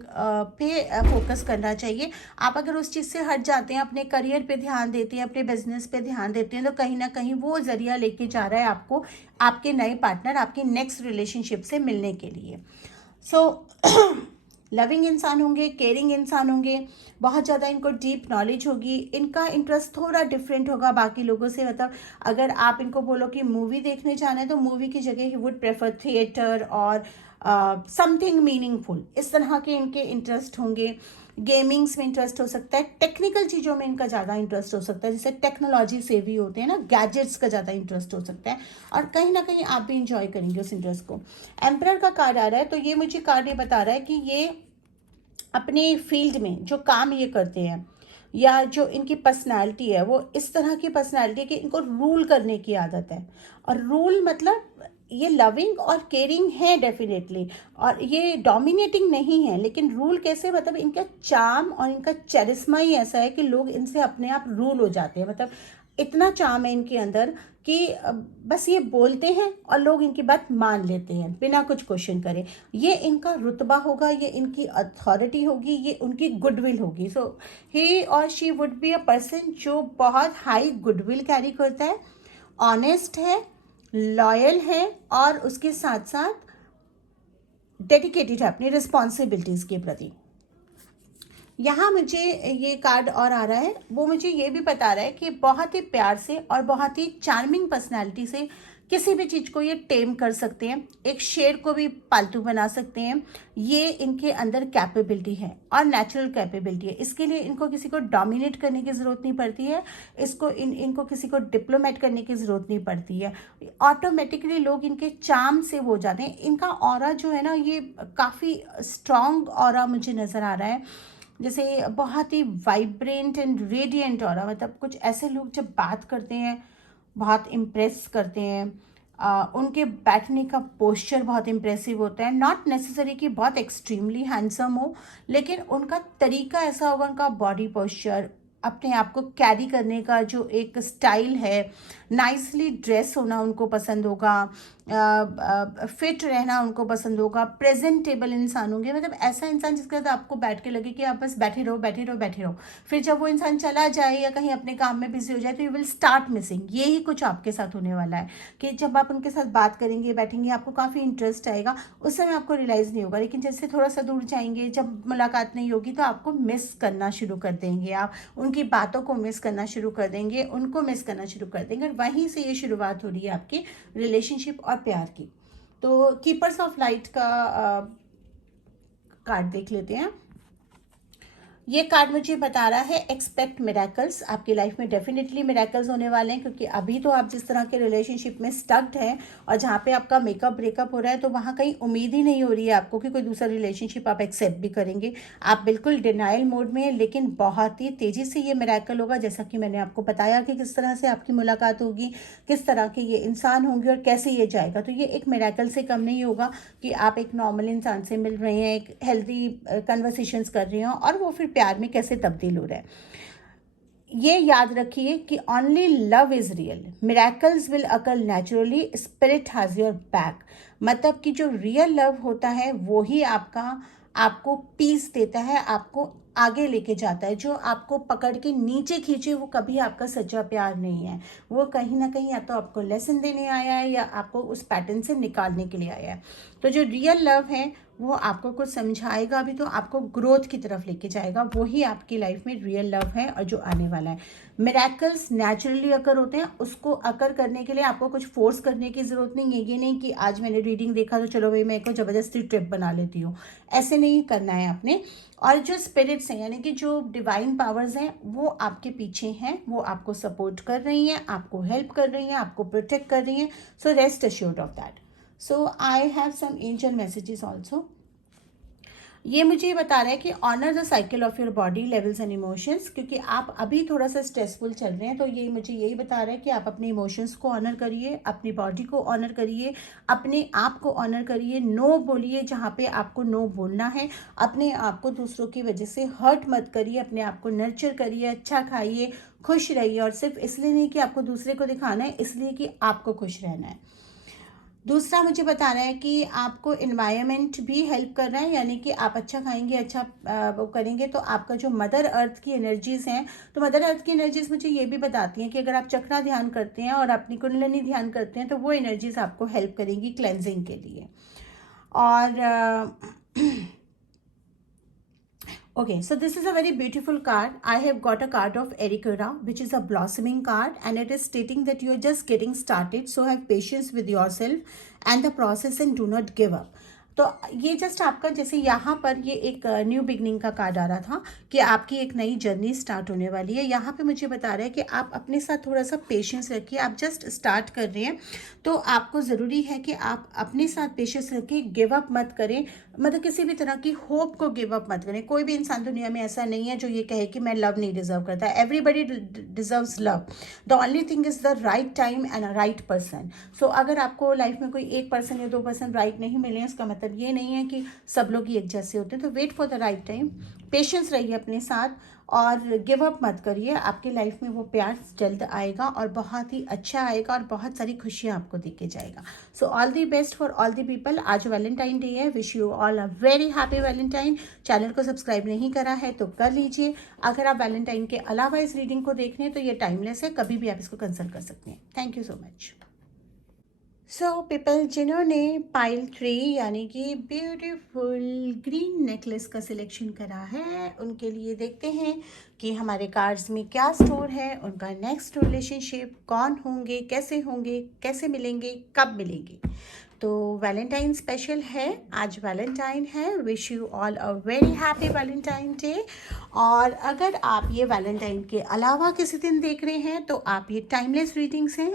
पे फोकस करना चाहिए। आप अगर उस चीज़ से हट जाते हैं, अपने करियर पे ध्यान देते हैं, अपने बिजनेस पे ध्यान देते हैं, तो कहीं ना कहीं वो जरिया लेके जा रहा है आपको आपके नए पार्टनर, आपके नेक्स्ट रिलेशनशिप से मिलने के लिए। सो लविंग इंसान होंगे, केयरिंग इंसान होंगे, बहुत ज़्यादा इनको डीप नॉलेज होगी, इनका इंटरेस्ट थोड़ा डिफरेंट होगा बाकी लोगों से। मतलब अगर आप इनको बोलो कि मूवी देखने जाना है तो मूवी की जगह ही वुड प्रेफर थिएटर और समथिंग मीनिंगफुल, इस तरह के इनके इंटरेस्ट होंगे। गेमिंग्स में इंटरेस्ट हो सकता है, टेक्निकल चीज़ों में इनका ज़्यादा इंटरेस्ट हो सकता है, जैसे टेक्नोलॉजी से भी होते हैं ना, गैजेट्स का ज़्यादा इंटरेस्ट हो सकता है और कहीं ना कहीं आप भी इंजॉय करेंगे उस इंटरेस्ट को। एम्परर का कार्ड आ रहा है तो ये मुझे कार्ड ये बता रहा है कि ये अपने फील्ड में जो काम ये करते हैं या जो इनकी पर्सनालिटी है, वो इस तरह की पर्सनालिटी है कि इनको रूल करने की आदत है। और रूल मतलब ये लविंग और केयरिंग है डेफिनेटली, और ये डोमिनेटिंग नहीं है, लेकिन रूल कैसे, मतलब इनका चार्म और इनका चरिश्मा ही ऐसा है कि लोग इनसे अपने आप रूल हो जाते हैं। मतलब इतना चार्म है इनके अंदर कि बस ये बोलते हैं और लोग इनकी बात मान लेते हैं बिना कुछ क्वेश्चन करे। ये इनका रुतबा होगा, ये इनकी अथॉरिटी होगी, ये उनकी गुडविल होगी। सो ही और she would be a person जो बहुत हाई गुडविल कैरी करता है, ऑनेस्ट है, लॉयल है और उसके साथ साथ डेडिकेटेड है अपनी रिस्पॉन्सिबिलिटीज़ के प्रति। यहाँ मुझे ये कार्ड और आ रहा है, वो मुझे ये भी बता रहा है कि बहुत ही प्यार से और बहुत ही चार्मिंग पर्सनालिटी से किसी भी चीज़ को ये टेम कर सकते हैं, एक शेर को भी पालतू बना सकते हैं। ये इनके अंदर कैपेबिलिटी है और नेचुरल कैपेबिलिटी है। इसके लिए इनको किसी को डोमिनेट करने की ज़रूरत नहीं पड़ती है, इनको किसी को डिप्लोमेट करने की ज़रूरत नहीं पड़ती है। ऑटोमेटिकली लोग इनके चार्म से हो जाते हैं। इनका ऑरा जो है ना, ये काफ़ी स्ट्रॉन्ग ऑरा मुझे नज़र आ रहा है, जैसे बहुत ही वाइब्रेंट एंड रेडिएंट ऑरा। मतलब कुछ ऐसे लोग जब बात करते हैं बहुत इम्प्रेस करते हैं। उनके बैठने का पोस्चर बहुत इम्प्रेसिव होता है, नॉट नेसेसरी कि बहुत एक्सट्रीमली हैंडसम हो, लेकिन उनका तरीका ऐसा होगा, उनका बॉडी पोस्चर, अपने आप को कैरी करने का जो एक स्टाइल है, नाइसली ड्रेस होना उनको पसंद होगा, फिट रहना उनको पसंद होगा, प्रेजेंटेबल इंसान होंगे, मतलब ऐसा इंसान जिसके साथ आपको बैठ के लगे कि आप बस बैठे रहो बैठे रहो बैठे रहो। फिर जब वो इंसान चला जाए या कहीं अपने काम में बिजी हो जाए तो यू विल स्टार्ट मिसिंग। यही कुछ आपके साथ होने वाला है कि जब आप उनके साथ बात करेंगे बैठेंगे आपको काफ़ी इंटरेस्ट आएगा, उस समय आपको रियलाइज़ नहीं होगा, लेकिन जैसे थोड़ा सा दूर जाएंगे, जब मुलाकात नहीं होगी तो आपको मिस करना शुरू कर देंगे, आप उनकी बातों को मिस करना शुरू कर देंगे, उनको मिस करना शुरू कर देंगे, और वहीं से ये शुरुआत हो रही है आपकी रिलेशनशिप और प्यार की। तो कीपर्स ऑफ लाइट का कार्ड देख लेते हैं। ये कार्ड मुझे बता रहा है एक्सपेक्ट मिरेकल्स। आपकी लाइफ में डेफिनेटली मिरेकल्स होने वाले हैं, क्योंकि अभी तो आप जिस तरह के रिलेशनशिप में स्टक्ड हैं और जहाँ पे आपका मेकअप ब्रेकअप हो रहा है, तो वहाँ कहीं उम्मीद ही नहीं हो रही है आपको कि कोई दूसरा रिलेशनशिप आप एक्सेप्ट भी करेंगे। आप बिल्कुल डिनाइल मोड में हैं, लेकिन बहुत ही तेज़ी से ये मिरेकल होगा, जैसा कि मैंने आपको बताया कि किस तरह से आपकी मुलाकात होगी, किस तरह के ये इंसान होंगे और कैसे ये जाएगा। तो ये एक मिरेकल से कम नहीं होगा कि आप एक नॉर्मल इंसान से मिल रहे हैं, एक हेल्दी कन्वर्सेशंस कर रहे हैं और वो फिर प्यार में कैसे तब्दील हो रहा है। ये याद रखिए कि only love is real, miracles will occur naturally, spirit has your back. मतलब कि जो रियल लव होता है वो ही आपको पीस देता है, आपको आगे लेके जाता है। जो आपको पकड़ के नीचे खींचे वो कभी आपका सच्चा प्यार नहीं है, वो कहीं ना कहीं या तो आपको लेसन देने आया है या आपको उस पैटर्न से निकालने के लिए आया है। तो जो रियल लव है वो आपको कुछ समझाएगा भी, तो आपको ग्रोथ की तरफ लेके जाएगा, वही आपकी लाइफ में रियल लव है और जो आने वाला है। मिरेकल्स नेचुरली अकर होते हैं, उसको अकर करने के लिए आपको कुछ फोर्स करने की ज़रूरत नहीं है। ये नहीं कि आज मैंने रीडिंग देखा तो चलो भाई मैं एक ज़बरदस्ती ट्रिप बना लेती हूँ, ऐसे नहीं करना है आपने। और जो स्पिरिट्स हैं यानी कि जो डिवाइन पावर्स हैं वो आपके पीछे हैं, वो आपको सपोर्ट कर रही हैं, आपको हेल्प कर रही हैं, आपको प्रोटेक्ट कर रही हैं। So rest assured of that. So I have some angel messages also. ये मुझे बता रहा है कि honour the cycle of your body levels and emotions, क्योंकि आप अभी थोड़ा सा स्ट्रेसफुल चल रहे हैं, तो ये मुझे यही बता रहा है कि आप अपने इमोशंस को ऑनर करिए, अपनी बॉडी को ऑनर करिए, अपने आप को ऑनर करिए। नो बोलिए जहाँ पे आपको नो बोलना है, अपने आप को दूसरों की वजह से हर्ट मत करिए, अपने आप को नर्चर करिए, अच्छा खाइए, खुश रहिए, और सिर्फ इसलिए नहीं कि आपको दूसरे को दिखाना है, इसलिए कि आपको खुश रहना है। दूसरा मुझे बता रहा है कि आपको इन्वायरमेंट भी हेल्प कर रहा है, यानी कि आप अच्छा खाएंगे, अच्छा वो करेंगे तो आपका जो मदर अर्थ की एनर्जीज़ हैं, तो मदर अर्थ की एनर्जीज़ मुझे ये भी बताती हैं कि अगर आप चक्रा ध्यान करते हैं और अपनी कुंडलिनी ध्यान करते हैं तो वो एनर्जीज़ आपको हेल्प करेंगी क्लेंजिंग के लिए। और Okay, so this is a very beautiful card. I have got a card of Erikura, which is a blossoming card, and it is stating that you are just getting started. So have patience with yourself and the process and do not give up. तो ये just आपका, जैसे यहाँ पर ये एक new beginning का card आ रहा था कि आपकी एक नई जर्नी स्टार्ट होने वाली है। यहाँ पे मुझे बता रहा है कि आप अपने साथ थोड़ा सा पेशेंस रखिए, आप जस्ट स्टार्ट कर रहे हैं तो आपको ज़रूरी है कि आप अपने साथ पेशेंस रखिए, गिव अप मत करें, मतलब किसी भी तरह की होप को गिव अप मत करें। कोई भी इंसान दुनिया में ऐसा नहीं है जो ये कहे कि मैं लव नहीं डिजर्व करता। Everybody deserves love, the only thing is the right time and a right person. So अगर आपको लाइफ में कोई एक पर्सन या दो पर्सन राइट नहीं मिले हैं, इसका मतलब ये नहीं है कि सब लोग ही एक जैसे होते हैं। तो wait for the right time, patience रहिए अपने साथ और गिव अप मत करिए। आपकी लाइफ में वो प्यार जल्द आएगा और बहुत ही अच्छा आएगा और बहुत सारी खुशियाँ आपको दे के जाएगा। So all the best for all the people. आज वैलेंटाइन डे है, wish you all a very happy Valentine. Channel को सब्सक्राइब नहीं करा है तो कर लीजिए। अगर आप वैलेंटाइन के अलावा इस रीडिंग को देख रहे हैं तो ये टाइमलेस है, कभी भी आप इसको कंसल्ट कर सकते हैं। Thank you so much. So people जिन्होंने पाइल 3 यानी कि ब्यूटीफुल ग्रीन नेकलेस का सिलेक्शन करा है, उनके लिए देखते हैं कि हमारे कार्ड्स में क्या स्टोर है, उनका नेक्स्ट रिलेशनशिप कौन होंगे, कैसे मिलेंगे, कब मिलेंगे। तो वैलेंटाइन स्पेशल है, आज वैलेंटाइन है। Wish you all a very happy Valentine day. और अगर आप ये वैलेंटाइन के अलावा किसी दिन देख रहे हैं तो आप ये टाइमलेस रीडिंग्स हैं,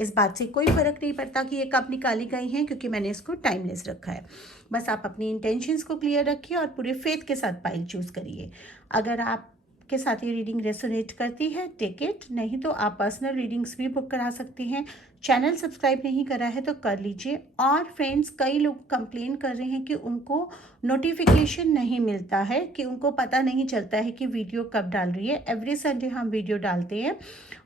इस बात से कोई फ़र्क नहीं पड़ता कि ये कब निकाली गई हैं, क्योंकि मैंने इसको टाइमलेस रखा है। बस आप अपनी इंटेंशंस को क्लियर रखिए और पूरे फेथ के साथ पाइल चूज़ करिए। अगर आप के साथ ये रीडिंग रेसोनेट करती है टेक इट, नहीं तो आप पर्सनल रीडिंग्स भी बुक करा सकती हैं। चैनल सब्सक्राइब नहीं करा है तो कर लीजिए। और फ्रेंड्स, कई लोग कंप्लेन कर रहे हैं कि उनको नोटिफिकेशन नहीं मिलता है, कि उनको पता नहीं चलता है कि वीडियो कब डाल रही है। एवरी संडे हम वीडियो डालते हैं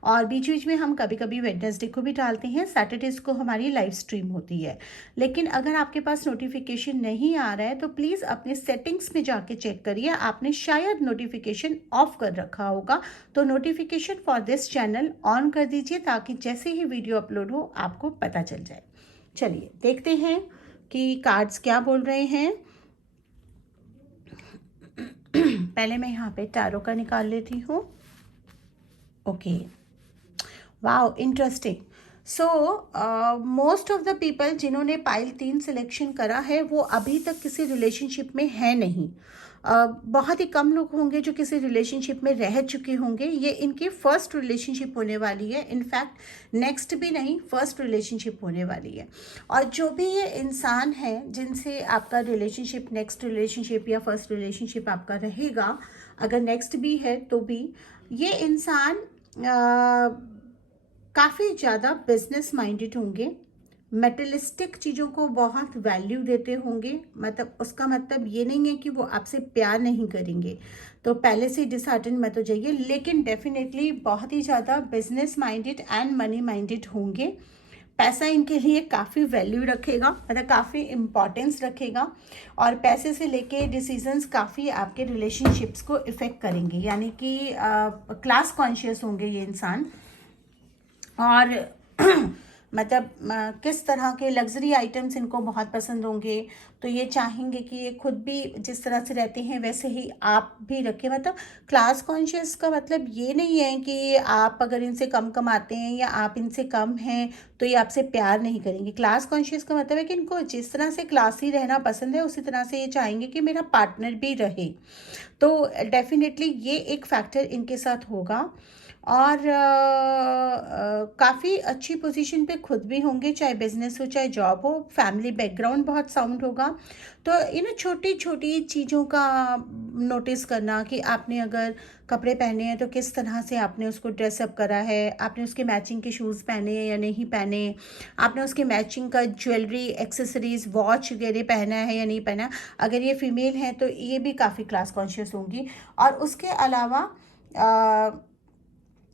और बीच बीच में हम कभी कभी वेडनेसडे को भी डालते हैं, सैटरडेज को हमारी लाइव स्ट्रीम होती है। लेकिन अगर आपके पास नोटिफिकेशन नहीं आ रहा है तो प्लीज़ अपने सेटिंग्स में जाके चेक करिए, आपने शायद नोटिफिकेशन ऑफ कर रखा होगा। तो notification for this channel on कर दीजिए ताकि जैसे ही वीडियो अपलोड हो आपको पता चल जाए। चलिए देखते हैं कि कार्ड्स क्या बोल रहे हैं। पहले मैं यहाँ पे टैरो का निकाल लेती हूँ। Okay, wow, interesting. So most of the people जिन्होंने पाइल 3 सिलेक्शन करा है वो अभी तक किसी रिलेशनशिप में है नहीं। बहुत ही कम लोग होंगे जो किसी रिलेशनशिप में रह चुके होंगे। ये इनकी फर्स्ट रिलेशनशिप होने वाली है, इनफैक्ट नेक्स्ट भी नहीं, फर्स्ट रिलेशनशिप होने वाली है। और जो भी ये इंसान है जिनसे आपका रिलेशनशिप, नेक्स्ट रिलेशनशिप या फर्स्ट रिलेशनशिप आपका रहेगा, अगर नेक्स्ट भी है तो भी, ये इंसान काफ़ी ज़्यादा बिजनेस माइंडेड होंगे, मेटलिस्टिक चीज़ों को बहुत वैल्यू देते होंगे। मतलब उसका मतलब ये नहीं है कि वो आपसे प्यार नहीं करेंगे, तो पहले से डिसहार्टन मत हो जाइए, लेकिन डेफिनेटली बहुत ही ज़्यादा business minded and money minded होंगे। पैसा इनके लिए काफ़ी वैल्यू रखेगा, मतलब काफ़ी इम्पॉर्टेंस रखेगा, और पैसे से लेके डिसीजंस काफ़ी आपके रिलेशनशिप्स को इफ़ेक्ट करेंगे। यानी कि क्लास कॉन्शियस होंगे ये इंसान। और मतलब किस तरह के लग्जरी आइटम्स इनको बहुत पसंद होंगे, तो ये चाहेंगे कि ये खुद भी जिस तरह से रहते हैं वैसे ही आप भी रखें। मतलब क्लास कॉन्शियस का मतलब ये नहीं है कि आप अगर इनसे कम कमाते हैं या आप इनसे कम हैं तो ये आपसे प्यार नहीं करेंगे। क्लास कॉन्शियस का मतलब है कि इनको जिस तरह से क्लासी रहना पसंद है उसी तरह से ये चाहेंगे कि मेरा पार्टनर भी रहे। तो डेफिनेटली ये एक फैक्टर इनके साथ होगा। और काफ़ी अच्छी पोजीशन पे खुद भी होंगे, चाहे बिजनेस हो चाहे जॉब हो। फैमिली बैकग्राउंड बहुत साउंड होगा। तो छोटी छोटी चीज़ों का नोटिस करना कि आपने अगर कपड़े पहने हैं तो किस तरह से आपने उसको ड्रेसअप करा है, आपने उसके मैचिंग के शूज़ पहने हैं या नहीं पहने, आपने उसके मैचिंग का ज्वेलरी, एक्सेसरीज, वॉच वगैरह पहना है या नहीं पहना। अगर ये फीमेल है तो ये भी काफ़ी क्लास कॉन्शियस होंगी। और उसके अलावा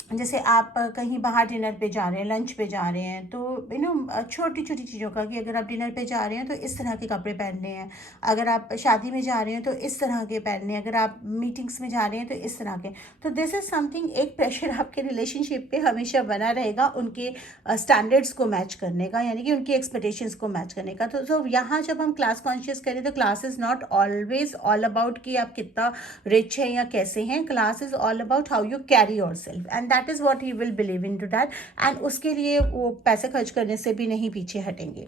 जैसे आप कहीं बाहर डिनर पे जा रहे हैं, लंच पे जा रहे हैं, तो छोटी छोटी चीज़ों का, कि अगर आप डिनर पे जा रहे हैं तो इस तरह के कपड़े पहनने हैं, अगर आप शादी में जा रहे हैं तो इस तरह के पहनने हैं, अगर आप मीटिंग्स में जा रहे हैं तो इस तरह के। तो दिस इज़ समथिंग, एक प्रेशर आपके रिलेशनशिप पे हमेशा बना रहेगा उनके स्टैंडर्ड्स को मैच करने का, यानी कि उनकी एक्सपेक्टेशंस को मैच करने का। तो यहाँ जब हम क्लास कॉन्शियस करें तो class is not always all about कि आप कितना रिच हैं या कैसे हैं। Class is all about how you carry yourself, and that is what he will believe in to that. And उसके लिए वो पैसे खर्च करने से भी नहीं पीछे हटेंगे।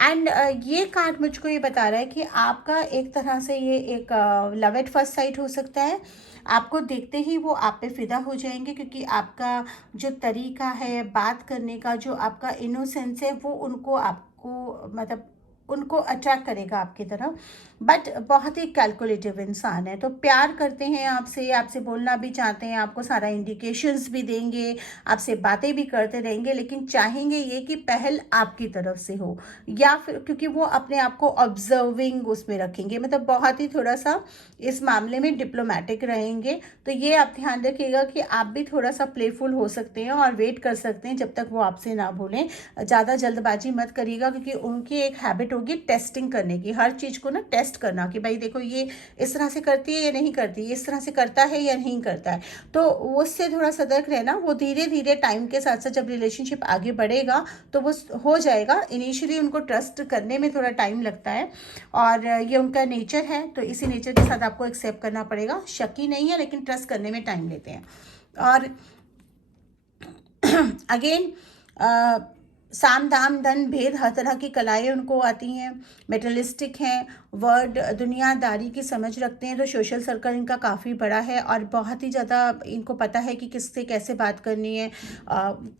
एंड ये कार्ड मुझको ये बता रहा है कि आपका एक तरह से ये एक लव एट फर्स्ट साइट हो सकता है। आपको देखते ही वो आप पे फिदा हो जाएंगे, क्योंकि आपका जो तरीका है बात करने का, जो आपका इनोसेंस है, वो उनको आपको मतलब उनको अट्रैक्ट करेगा आपकी तरफ। बट बहुत ही कैलकुलेटिव इंसान है, तो प्यार करते हैं आपसे, आपसे बोलना भी चाहते हैं, आपको सारा इंडिकेशंस भी देंगे, आपसे बातें भी करते रहेंगे, लेकिन चाहेंगे ये कि पहल आपकी तरफ से हो, या फिर क्योंकि वो अपने आप को ऑब्जर्विंग उसमें रखेंगे, मतलब बहुत ही थोड़ा सा इस मामले में डिप्लोमेटिक रहेंगे। तो ये आप ध्यान रखिएगा कि आप भी थोड़ा सा प्लेफुल हो सकते हैं और वेट कर सकते हैं जब तक वो आपसे ना बोलें। ज़्यादा जल्दबाजी मत करिएगा, क्योंकि उनकी एक हैबिट होगी टेस्टिंग करने की, हर चीज़ को ना टेस्ट करना कि भाई देखो ये इस तरह से करती है या नहीं करती, इस तरह से करता है या नहीं करता है। तो उससे थोड़ा सतर्क रहना। वो धीरे धीरे टाइम के साथ साथ जब रिलेशनशिप आगे बढ़ेगा तो वो हो जाएगा। इनिशियली उनको ट्रस्ट करने में थोड़ा टाइम लगता है, और ये उनका नेचर है, तो इसी नेचर के साथ आपको एक्सेप्ट करना पड़ेगा। शकी नहीं है, लेकिन ट्रस्ट करने में टाइम लेते हैं। और अगेन साम दाम दंड भेद हर तरह की कलाएं उनको आती हैं, मेटलिस्टिक हैं, वर्ड दुनियादारी की समझ रखते हैं। तो सोशल सर्कल इनका काफ़ी बड़ा है और बहुत ही ज़्यादा इनको पता है कि किससे कैसे बात करनी है,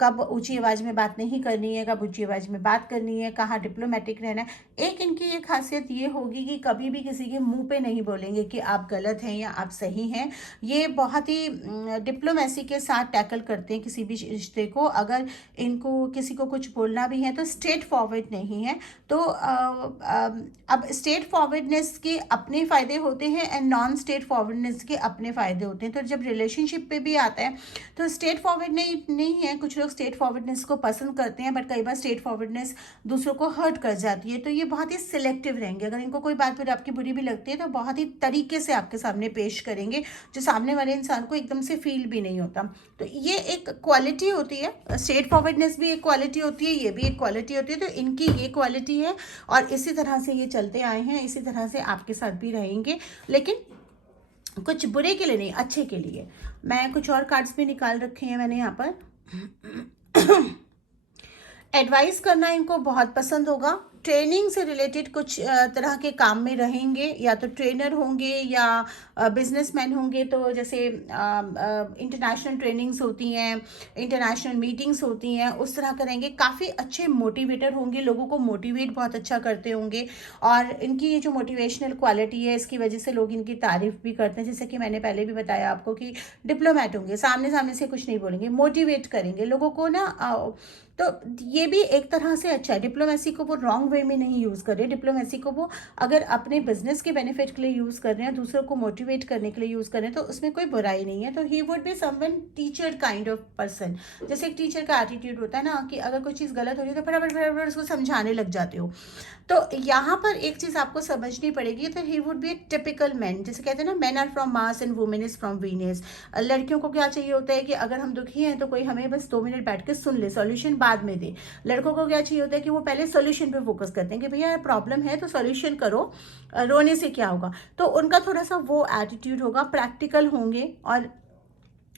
कब ऊंची आवाज़ में बात नहीं करनी है, कब ऊंची आवाज़ में बात करनी है, कहाँ डिप्लोमेटिक रहना है। एक इनकी ये खासियत ये होगी कि कभी भी किसी के मुंह पे नहीं बोलेंगे कि आप गलत हैं या आप सही हैं। ये बहुत ही डिप्लोमेसी के साथ टैकल करते हैं किसी भी रिश्ते को। अगर इनको किसी को कुछ बोलना भी है तो स्ट्रेट फॉरवर्ड नहीं है। तो अब स्ट्रेट फॉरवर्डनेस के अपने फ़ायदे होते हैं एंड नॉन स्ट्रेट फॉरवर्डनेस के अपने फ़ायदे होते हैं। तो जब रिलेशनशिप पे भी आता है तो स्ट्रेट फॉरवर्ड नहीं है। कुछ लोग स्ट्रेट फॉरवर्डनेस को पसंद करते हैं, बट कई बार स्ट्रेट फॉरवर्डनेस दूसरों को हर्ट कर जाती है। तो ये बहुत ही सिलेक्टिव रहेंगे। अगर इनको कोई बात फिर आपकी बुरी भी लगती है तो बहुत ही तरीके से आपके सामने पेश करेंगे, जो सामने वाले इंसान को एकदम से फील भी नहीं होता। तो ये एक क्वालिटी होती है, स्ट्रेट फॉरवर्डनेस भी एक क्वालिटी होती है, ये भी एक क्वालिटी होती है। तो इनकी ये क्वालिटी है और इसी तरह से ये चलते आए हैं, इसी तरह से आपके साथ भी रहेंगे, लेकिन कुछ बुरे के लिए नहीं, अच्छे के लिए। मैं कुछ और कार्ड्स भी निकाल रखे हैं मैंने यहाँ पर। एडवाइस करना इनको बहुत पसंद होगा। ट्रेनिंग से रिलेटेड कुछ तरह के काम में रहेंगे, या तो ट्रेनर होंगे या बिजनेसमैन होंगे। तो जैसे इंटरनेशनल ट्रेनिंग्स होती हैं, इंटरनेशनल मीटिंग्स होती हैं, उस तरह करेंगे। काफ़ी अच्छे मोटिवेटर होंगे, लोगों को मोटिवेट बहुत अच्छा करते होंगे। और इनकी ये जो मोटिवेशनल क्वालिटी है, इसकी वजह से लोग इनकी तारीफ भी करते हैं। जैसे कि मैंने पहले भी बताया आपको कि डिप्लोमेट होंगे, सामने सामने से कुछ नहीं बोलेंगे, मोटिवेट करेंगे लोगों को ना। तो ये भी एक तरह से अच्छा है। डिप्लोमेसी को वो रॉन्ग वे में नहीं यूज़ कर रहे। डिप्लोमेसी को वो अगर अपने बिजनेस के बेनिफिट के लिए यूज़ कर रहे हैं, दूसरों को मोटिवेट करने के लिए यूज़ कर रहे हैं, तो उसमें कोई बुराई नहीं है। तो he would be someone teacher kind of person. जैसे एक टीचर का एटीट्यूड होता है ना कि अगर कोई चीज़ गलत हो रही है तो फटाफट फटाफट उसको समझाने लग जाते हो। तो यहाँ पर एक चीज़ आपको समझनी पड़ेगी। तो he would be a typical man. जैसे कहते हैं ना, man are from Mars and women is from Venus. लड़कियों को क्या चाहिए होता है कि अगर हम दुखी हैं तो कोई हमें बस 2 मिनट बैठ के सुन ले, सॉल्यूशन बाद में दे। लड़कों को क्या चाहिए होता है कि वो पहले सॉल्यूशन पे फोकस करते हैं कि भैया प्रॉब्लम है तो सॉल्यूशन करो, रोने से क्या होगा। तो उनका थोड़ा सा वो एटीट्यूड होगा, प्रैक्टिकल होंगे और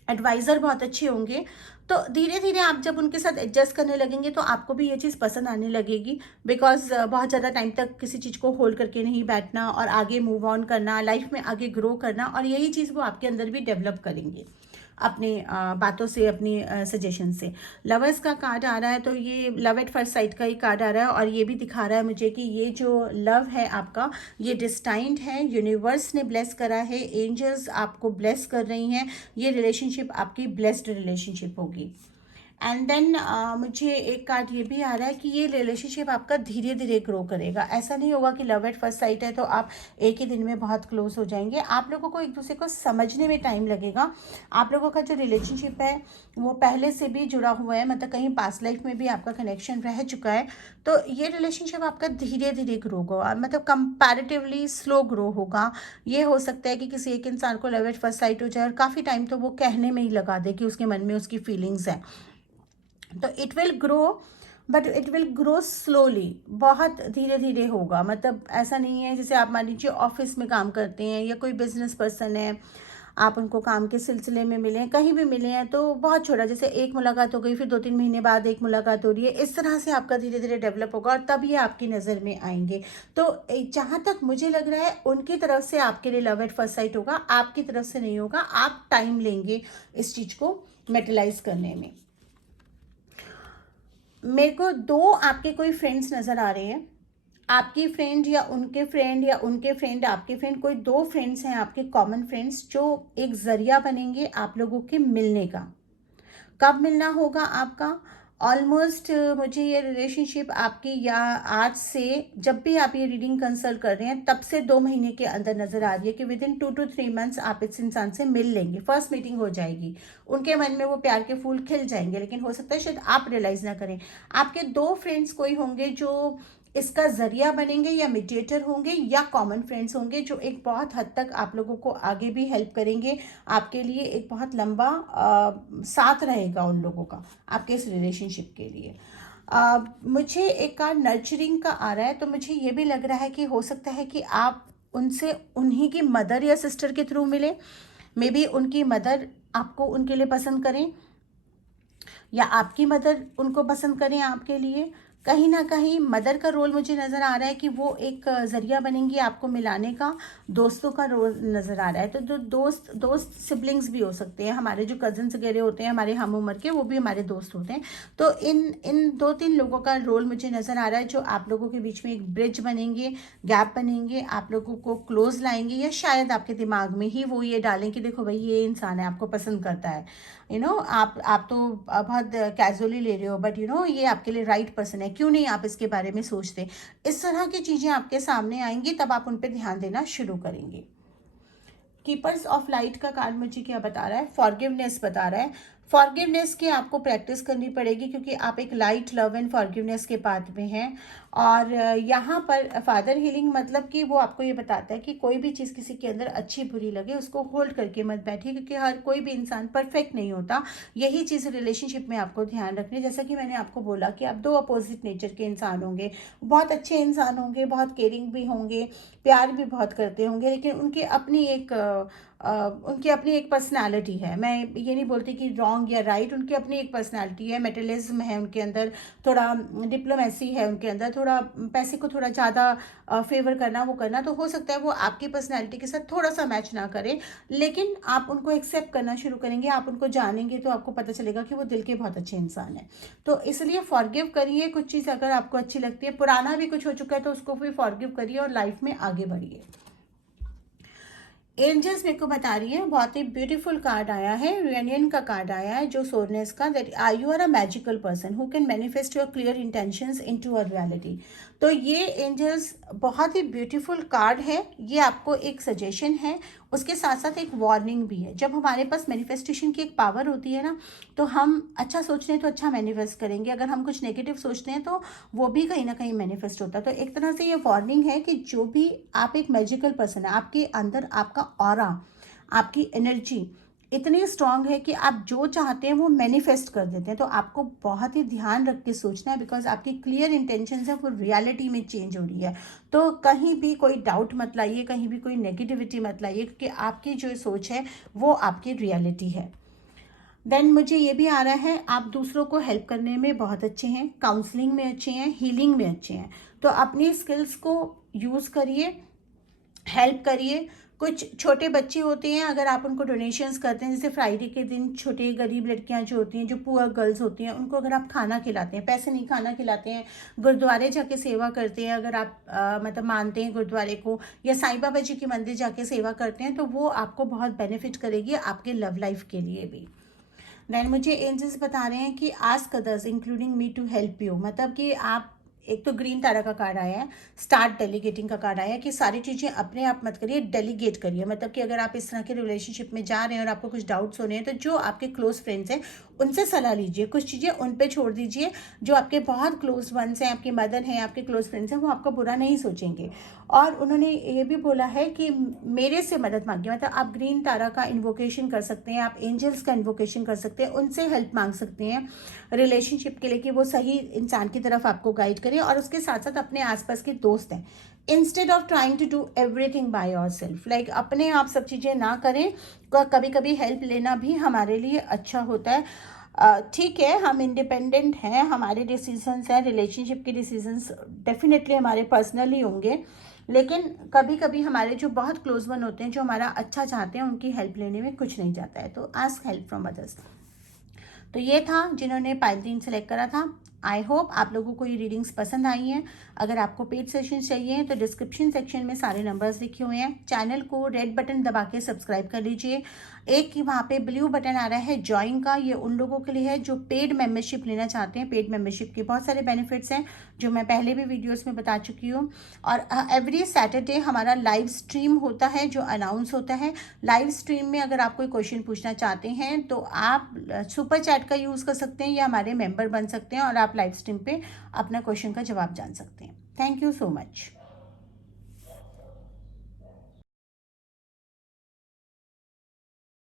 एडवाइज़र बहुत अच्छे होंगे। तो धीरे धीरे आप जब उनके साथ एडजस्ट करने लगेंगे तो आपको भी ये चीज़ पसंद आने लगेगी। बिकॉज बहुत ज़्यादा टाइम तक किसी चीज़ को होल्ड करके नहीं बैठना और आगे मूव ऑन करना, लाइफ में आगे ग्रो करना, और यही चीज़ वो आपके अंदर भी डेवलप करेंगे अपने बातों से, अपनी सजेशन से। लवर्स का कार्ड आ रहा है तो ये लव एट फर्स्ट साइट का ही कार्ड आ रहा है, और ये भी दिखा रहा है मुझे कि ये जो लव है आपका, ये डिस्टाइंड है। यूनिवर्स ने ब्लेस करा है, एंजल्स आपको ब्लेस कर रही हैं। ये रिलेशनशिप आपकी ब्लेस्ड रिलेशनशिप होगी। एंड देन मुझे एक कार्ड ये भी आ रहा है कि ये रिलेशनशिप आपका धीरे धीरे ग्रो करेगा। ऐसा नहीं होगा कि लव एट फर्स्ट साइट है तो आप एक ही दिन में बहुत क्लोज हो जाएंगे। आप लोगों को एक दूसरे को समझने में टाइम लगेगा। आप लोगों का जो रिलेशनशिप है वो पहले से भी जुड़ा हुआ है, मतलब कहीं पास्ट लाइफ में भी आपका कनेक्शन रह चुका है। तो ये रिलेशनशिप आपका धीरे धीरे ग्रो होगा, मतलब कंपैरेटिवली स्लो ग्रो होगा। ये हो सकता है कि किसी एक इंसान को लव एट फर्स्ट साइट हो जाए और काफ़ी टाइम तो वो कहने में ही लगा दे कि उसके मन में उसकी फीलिंग्स हैं। तो it will grow, but it will grow slowly, बहुत धीरे धीरे होगा। मतलब ऐसा नहीं है, जैसे आप मान लीजिए ऑफिस में काम करते हैं या कोई बिजनेस पर्सन है, आप उनको काम के सिलसिले में मिले हैं, कहीं भी मिले हैं, तो बहुत छोटा, जैसे एक मुलाकात हो गई, फिर 2-3 महीने बाद एक मुलाकात हो रही है, इस तरह से आपका धीरे धीरे डेवलप होगा और तब ये आपकी नज़र में आएंगे। तो जहाँ तक मुझे लग रहा है उनकी तरफ से आपके लिए लव एट फर्स्ट साइट होगा, आपकी तरफ से नहीं होगा। आप टाइम लेंगे इस चीज़ को मेटलाइज करने में। मेरे को 2 आपके कोई फ्रेंड्स नज़र आ रहे हैं। आपकी फ्रेंड या उनके फ्रेंड या उनके फ्रेंड आपके फ्रेंड, कोई 2 फ्रेंड्स हैं आपके कॉमन फ्रेंड्स, जो एक ज़रिया बनेंगे आप लोगों के मिलने का। कब मिलना होगा आपका? ऑलमोस्ट मुझे ये रिलेशनशिप आपकी, या आज से जब भी आप ये रीडिंग कंसल्ट कर रहे हैं तब से 2 महीने के अंदर नज़र आ रही है कि विद इन 2 to 3 मंथ्स आप इस इंसान से मिल लेंगे। फर्स्ट मीटिंग हो जाएगी, उनके मन में वो प्यार के फूल खिल जाएंगे, लेकिन हो सकता है शायद आप रियलाइज़ ना करें। आपके 2 फ्रेंड्स कोई होंगे जो इसका जरिया बनेंगे, या मीडिएटर होंगे, या कॉमन फ्रेंड्स होंगे, जो एक बहुत हद तक आप लोगों को आगे भी हेल्प करेंगे। आपके लिए एक बहुत लंबा साथ रहेगा उन लोगों का आपके इस रिलेशनशिप के लिए। मुझे एक कार्ड नर्चरिंग का आ रहा है, तो मुझे ये भी लग रहा है कि हो सकता है कि आप उनसे उन्हीं की मदर या सिस्टर के थ्रू मिले। मे बी उनकी मदर आपको उनके लिए पसंद करें, या आपकी मदर उनको पसंद करें आपके लिए। कहीं ना कहीं मदर का रोल मुझे नज़र आ रहा है कि वो एक ज़रिया बनेंगी आपको मिलाने का। दोस्तों का रोल नज़र आ रहा है, तो जो दोस्त सिबलिंग्स भी हो सकते हैं, हमारे जो कज़न्स वगैरह होते हैं हमारे हम उम्र के, वो भी हमारे दोस्त होते हैं। तो इन 2-3 लोगों का रोल मुझे नज़र आ रहा है जो आप लोगों के बीच में एक ब्रिज बनेंगे, गैप बनेंगे, आप लोगों को क्लोज लाएंगे, या शायद आपके दिमाग में ही वो ये डालें कि देखो भाई ये इंसान है, आपको पसंद करता है। आप तो बहुत कैजुअली ले रहे हो, बट ये आपके लिए राइट पर्सन है, क्यों नहीं आप इसके बारे में सोचते। इस तरह की चीज़ें आपके सामने आएंगी, तब आप उन पर ध्यान देना शुरू करेंगे। कीपर्स ऑफ लाइट का कार्ड मुझे क्या बता रहा है? फॉरगिवनेस बता रहा है। फॉरगिवनेस की आपको प्रैक्टिस करनी पड़ेगी, क्योंकि आप एक लाइट लव एंड फॉरगिवनेस के पाथ में हैं। और यहाँ पर फादर हीलिंग मतलब कि वो आपको ये बताता है कि कोई भी चीज़ किसी के अंदर अच्छी बुरी लगे उसको होल्ड करके मत बैठिए, क्योंकि हर कोई भी इंसान परफेक्ट नहीं होता। यही चीज़ रिलेशनशिप में आपको ध्यान रखनी है। जैसा कि मैंने आपको बोला कि आप 2 अपोजिट नेचर के इंसान होंगे, बहुत अच्छे इंसान होंगे, बहुत केयरिंग भी होंगे, प्यार भी बहुत करते होंगे, लेकिन उनकी अपनी एक पर्सनालिटी है। मैं ये नहीं बोलती कि रॉन्ग या राइट, उनकी अपनी एक पर्सनालिटी है, मेटलिज्म है उनके अंदर, थोड़ा डिप्लोमेसी है उनके अंदर, थोड़ा पैसे को थोड़ा ज़्यादा फेवर करना, वो करना। तो हो सकता है वो आपकी पर्सनालिटी के साथ थोड़ा सा मैच ना करे, लेकिन आप उनको एक्सेप्ट करना शुरू करेंगे, आप उनको जानेंगे तो आपको पता चलेगा कि वो दिल के बहुत अच्छे इंसान हैं। तो इसलिए फॉरगिव करिए, कुछ चीज़ अगर आपको अच्छी लगती है, पुराना भी कुछ हो चुका है तो उसको भी फॉरगिव करिए और लाइफ में आगे बढ़िए। एंजल्स मेरे को बता रही है, बहुत ही ब्यूटीफुल कार्ड आया है, रियूनियन का कार्ड आया है, जो सोरनेस का, that you are a magical person who can manifest your clear intentions into a reality. तो ये एंजल्स बहुत ही ब्यूटीफुल कार्ड है, ये आपको एक सजेशन है, उसके साथ साथ एक वार्निंग भी है। जब हमारे पास मैनिफेस्टेशन की एक पावर होती है ना, तो हम अच्छा सोचते हैं तो अच्छा मैनिफेस्ट करेंगे, अगर हम कुछ नेगेटिव सोचते हैं तो वो भी कहीं ना कहीं मैनिफेस्ट होता है। तो एक तरह से ये वार्निंग है कि जो भी आप एक मैजिकल पर्सन है, आपके अंदर आपका ऑरा, आपकी एनर्जी इतनी स्ट्रांग है कि आप जो चाहते हैं वो मैनिफेस्ट कर देते हैं। तो आपको बहुत ही ध्यान रख के सोचना है, बिकॉज आपकी क्लियर इंटेंशंस है वो रियलिटी में चेंज हो रही है। तो कहीं भी कोई डाउट मत लाइए, कहीं भी कोई नेगेटिविटी मत लाइए, क्योंकि आपकी जो सोच है वो आपकी रियलिटी है। देन मुझे ये भी आ रहा है, आप दूसरों को हेल्प करने में बहुत अच्छे हैं, काउंसलिंग में अच्छे हैं, हीलिंग में अच्छे हैं। तो अपनी स्किल्स को यूज़ करिए, हेल्प करिए। कुछ छोटे बच्चे होते हैं, अगर आप उनको डोनेशंस करते हैं, जैसे फ्राइडे के दिन छोटे गरीब लड़कियां जो होती हैं, जो पुअर गर्ल्स होती हैं, उनको अगर आप खाना खिलाते हैं, पैसे नहीं खाना खिलाते हैं, गुरुद्वारे जाके सेवा करते हैं, अगर आप मतलब मानते हैं गुरुद्वारे को, या साईं बाबा जी के मंदिर जाके सेवा करते हैं, तो वो आपको बहुत बेनिफिट करेगी आपके लव लाइफ के लिए भी। देन मुझे एंजल्स बता रहे हैं कि ask others including me to help you, मतलब कि आप, एक तो ग्रीन तारा का कार्ड आया है, स्टार्ट डेलीगेटिंग का कार्ड आया है कि सारी चीज़ें अपने आप मत करिए, डेलीगेट करिए। मतलब कि अगर आप इस तरह के रिलेशनशिप में जा रहे हैं और आपको कुछ डाउट्स हो रहे हैं, तो जो आपके क्लोज फ्रेंड्स हैं उनसे सलाह लीजिए, कुछ चीज़ें उन पे छोड़ दीजिए। जो आपके बहुत क्लोज वंस हैं, आपकी मदर हैं, आपके क्लोज फ्रेंड्स हैं, वो आपका बुरा नहीं सोचेंगे। और उन्होंने ये भी बोला है कि मेरे से मदद मांगिए, मतलब आप ग्रीन तारा का इन्वोकेशन कर सकते हैं, आप एंजल्स का इन्वोकेशन कर सकते हैं, उनसे हेल्प मांग सकते हैं रिलेशनशिप के लिए, कि वो सही इंसान की तरफ आपको गाइड करें। और उसके साथ साथ अपने आसपास के दोस्त हैं, instead of trying to do everything by yourself, like अपने आप सब चीज़ें ना करें, कभी कभी हेल्प लेना भी हमारे लिए अच्छा होता है। ठीक है, हम इंडिपेंडेंट हैं, हमारे डिसीजंस हैं, रिलेशनशिप के डिसीजंस डेफिनेटली हमारे पर्सनली होंगे, लेकिन कभी कभी हमारे जो बहुत क्लोज वन होते हैं, जो हमारा अच्छा चाहते हैं, उनकी हेल्प लेने में कुछ नहीं जाता है। तो आस्क हेल्प फ्रॉम अदर्स। तो ये था जिन्होंने पाइल 3 सेलेक्ट करा था। आई होप आप लोगों को ये रीडिंग्स पसंद आई हैं। अगर आपको पेड सेशन चाहिए तो डिस्क्रिप्शन सेक्शन में सारे नंबर्स लिखे हुए हैं। चैनल को रेड बटन दबा के सब्सक्राइब कर लीजिए। एक ही वहाँ पे ब्लू बटन आ रहा है ज्वाइन का, ये उन लोगों के लिए है जो पेड मेंबरशिप लेना चाहते हैं। पेड मेंबरशिप के बहुत सारे बेनिफिट्स हैं जो मैं पहले भी वीडियोस में बता चुकी हूँ। और एवरी सैटरडे हमारा लाइव स्ट्रीम होता है जो अनाउंस होता है। लाइव स्ट्रीम में अगर आप कोई क्वेश्चन पूछना चाहते हैं तो आप सुपर चैट का यूज़ कर सकते हैं या हमारे मेंबर बन सकते हैं, और आप लाइव स्ट्रीम पे अपना क्वेश्चन का जवाब जान सकते हैं। Thank you so much.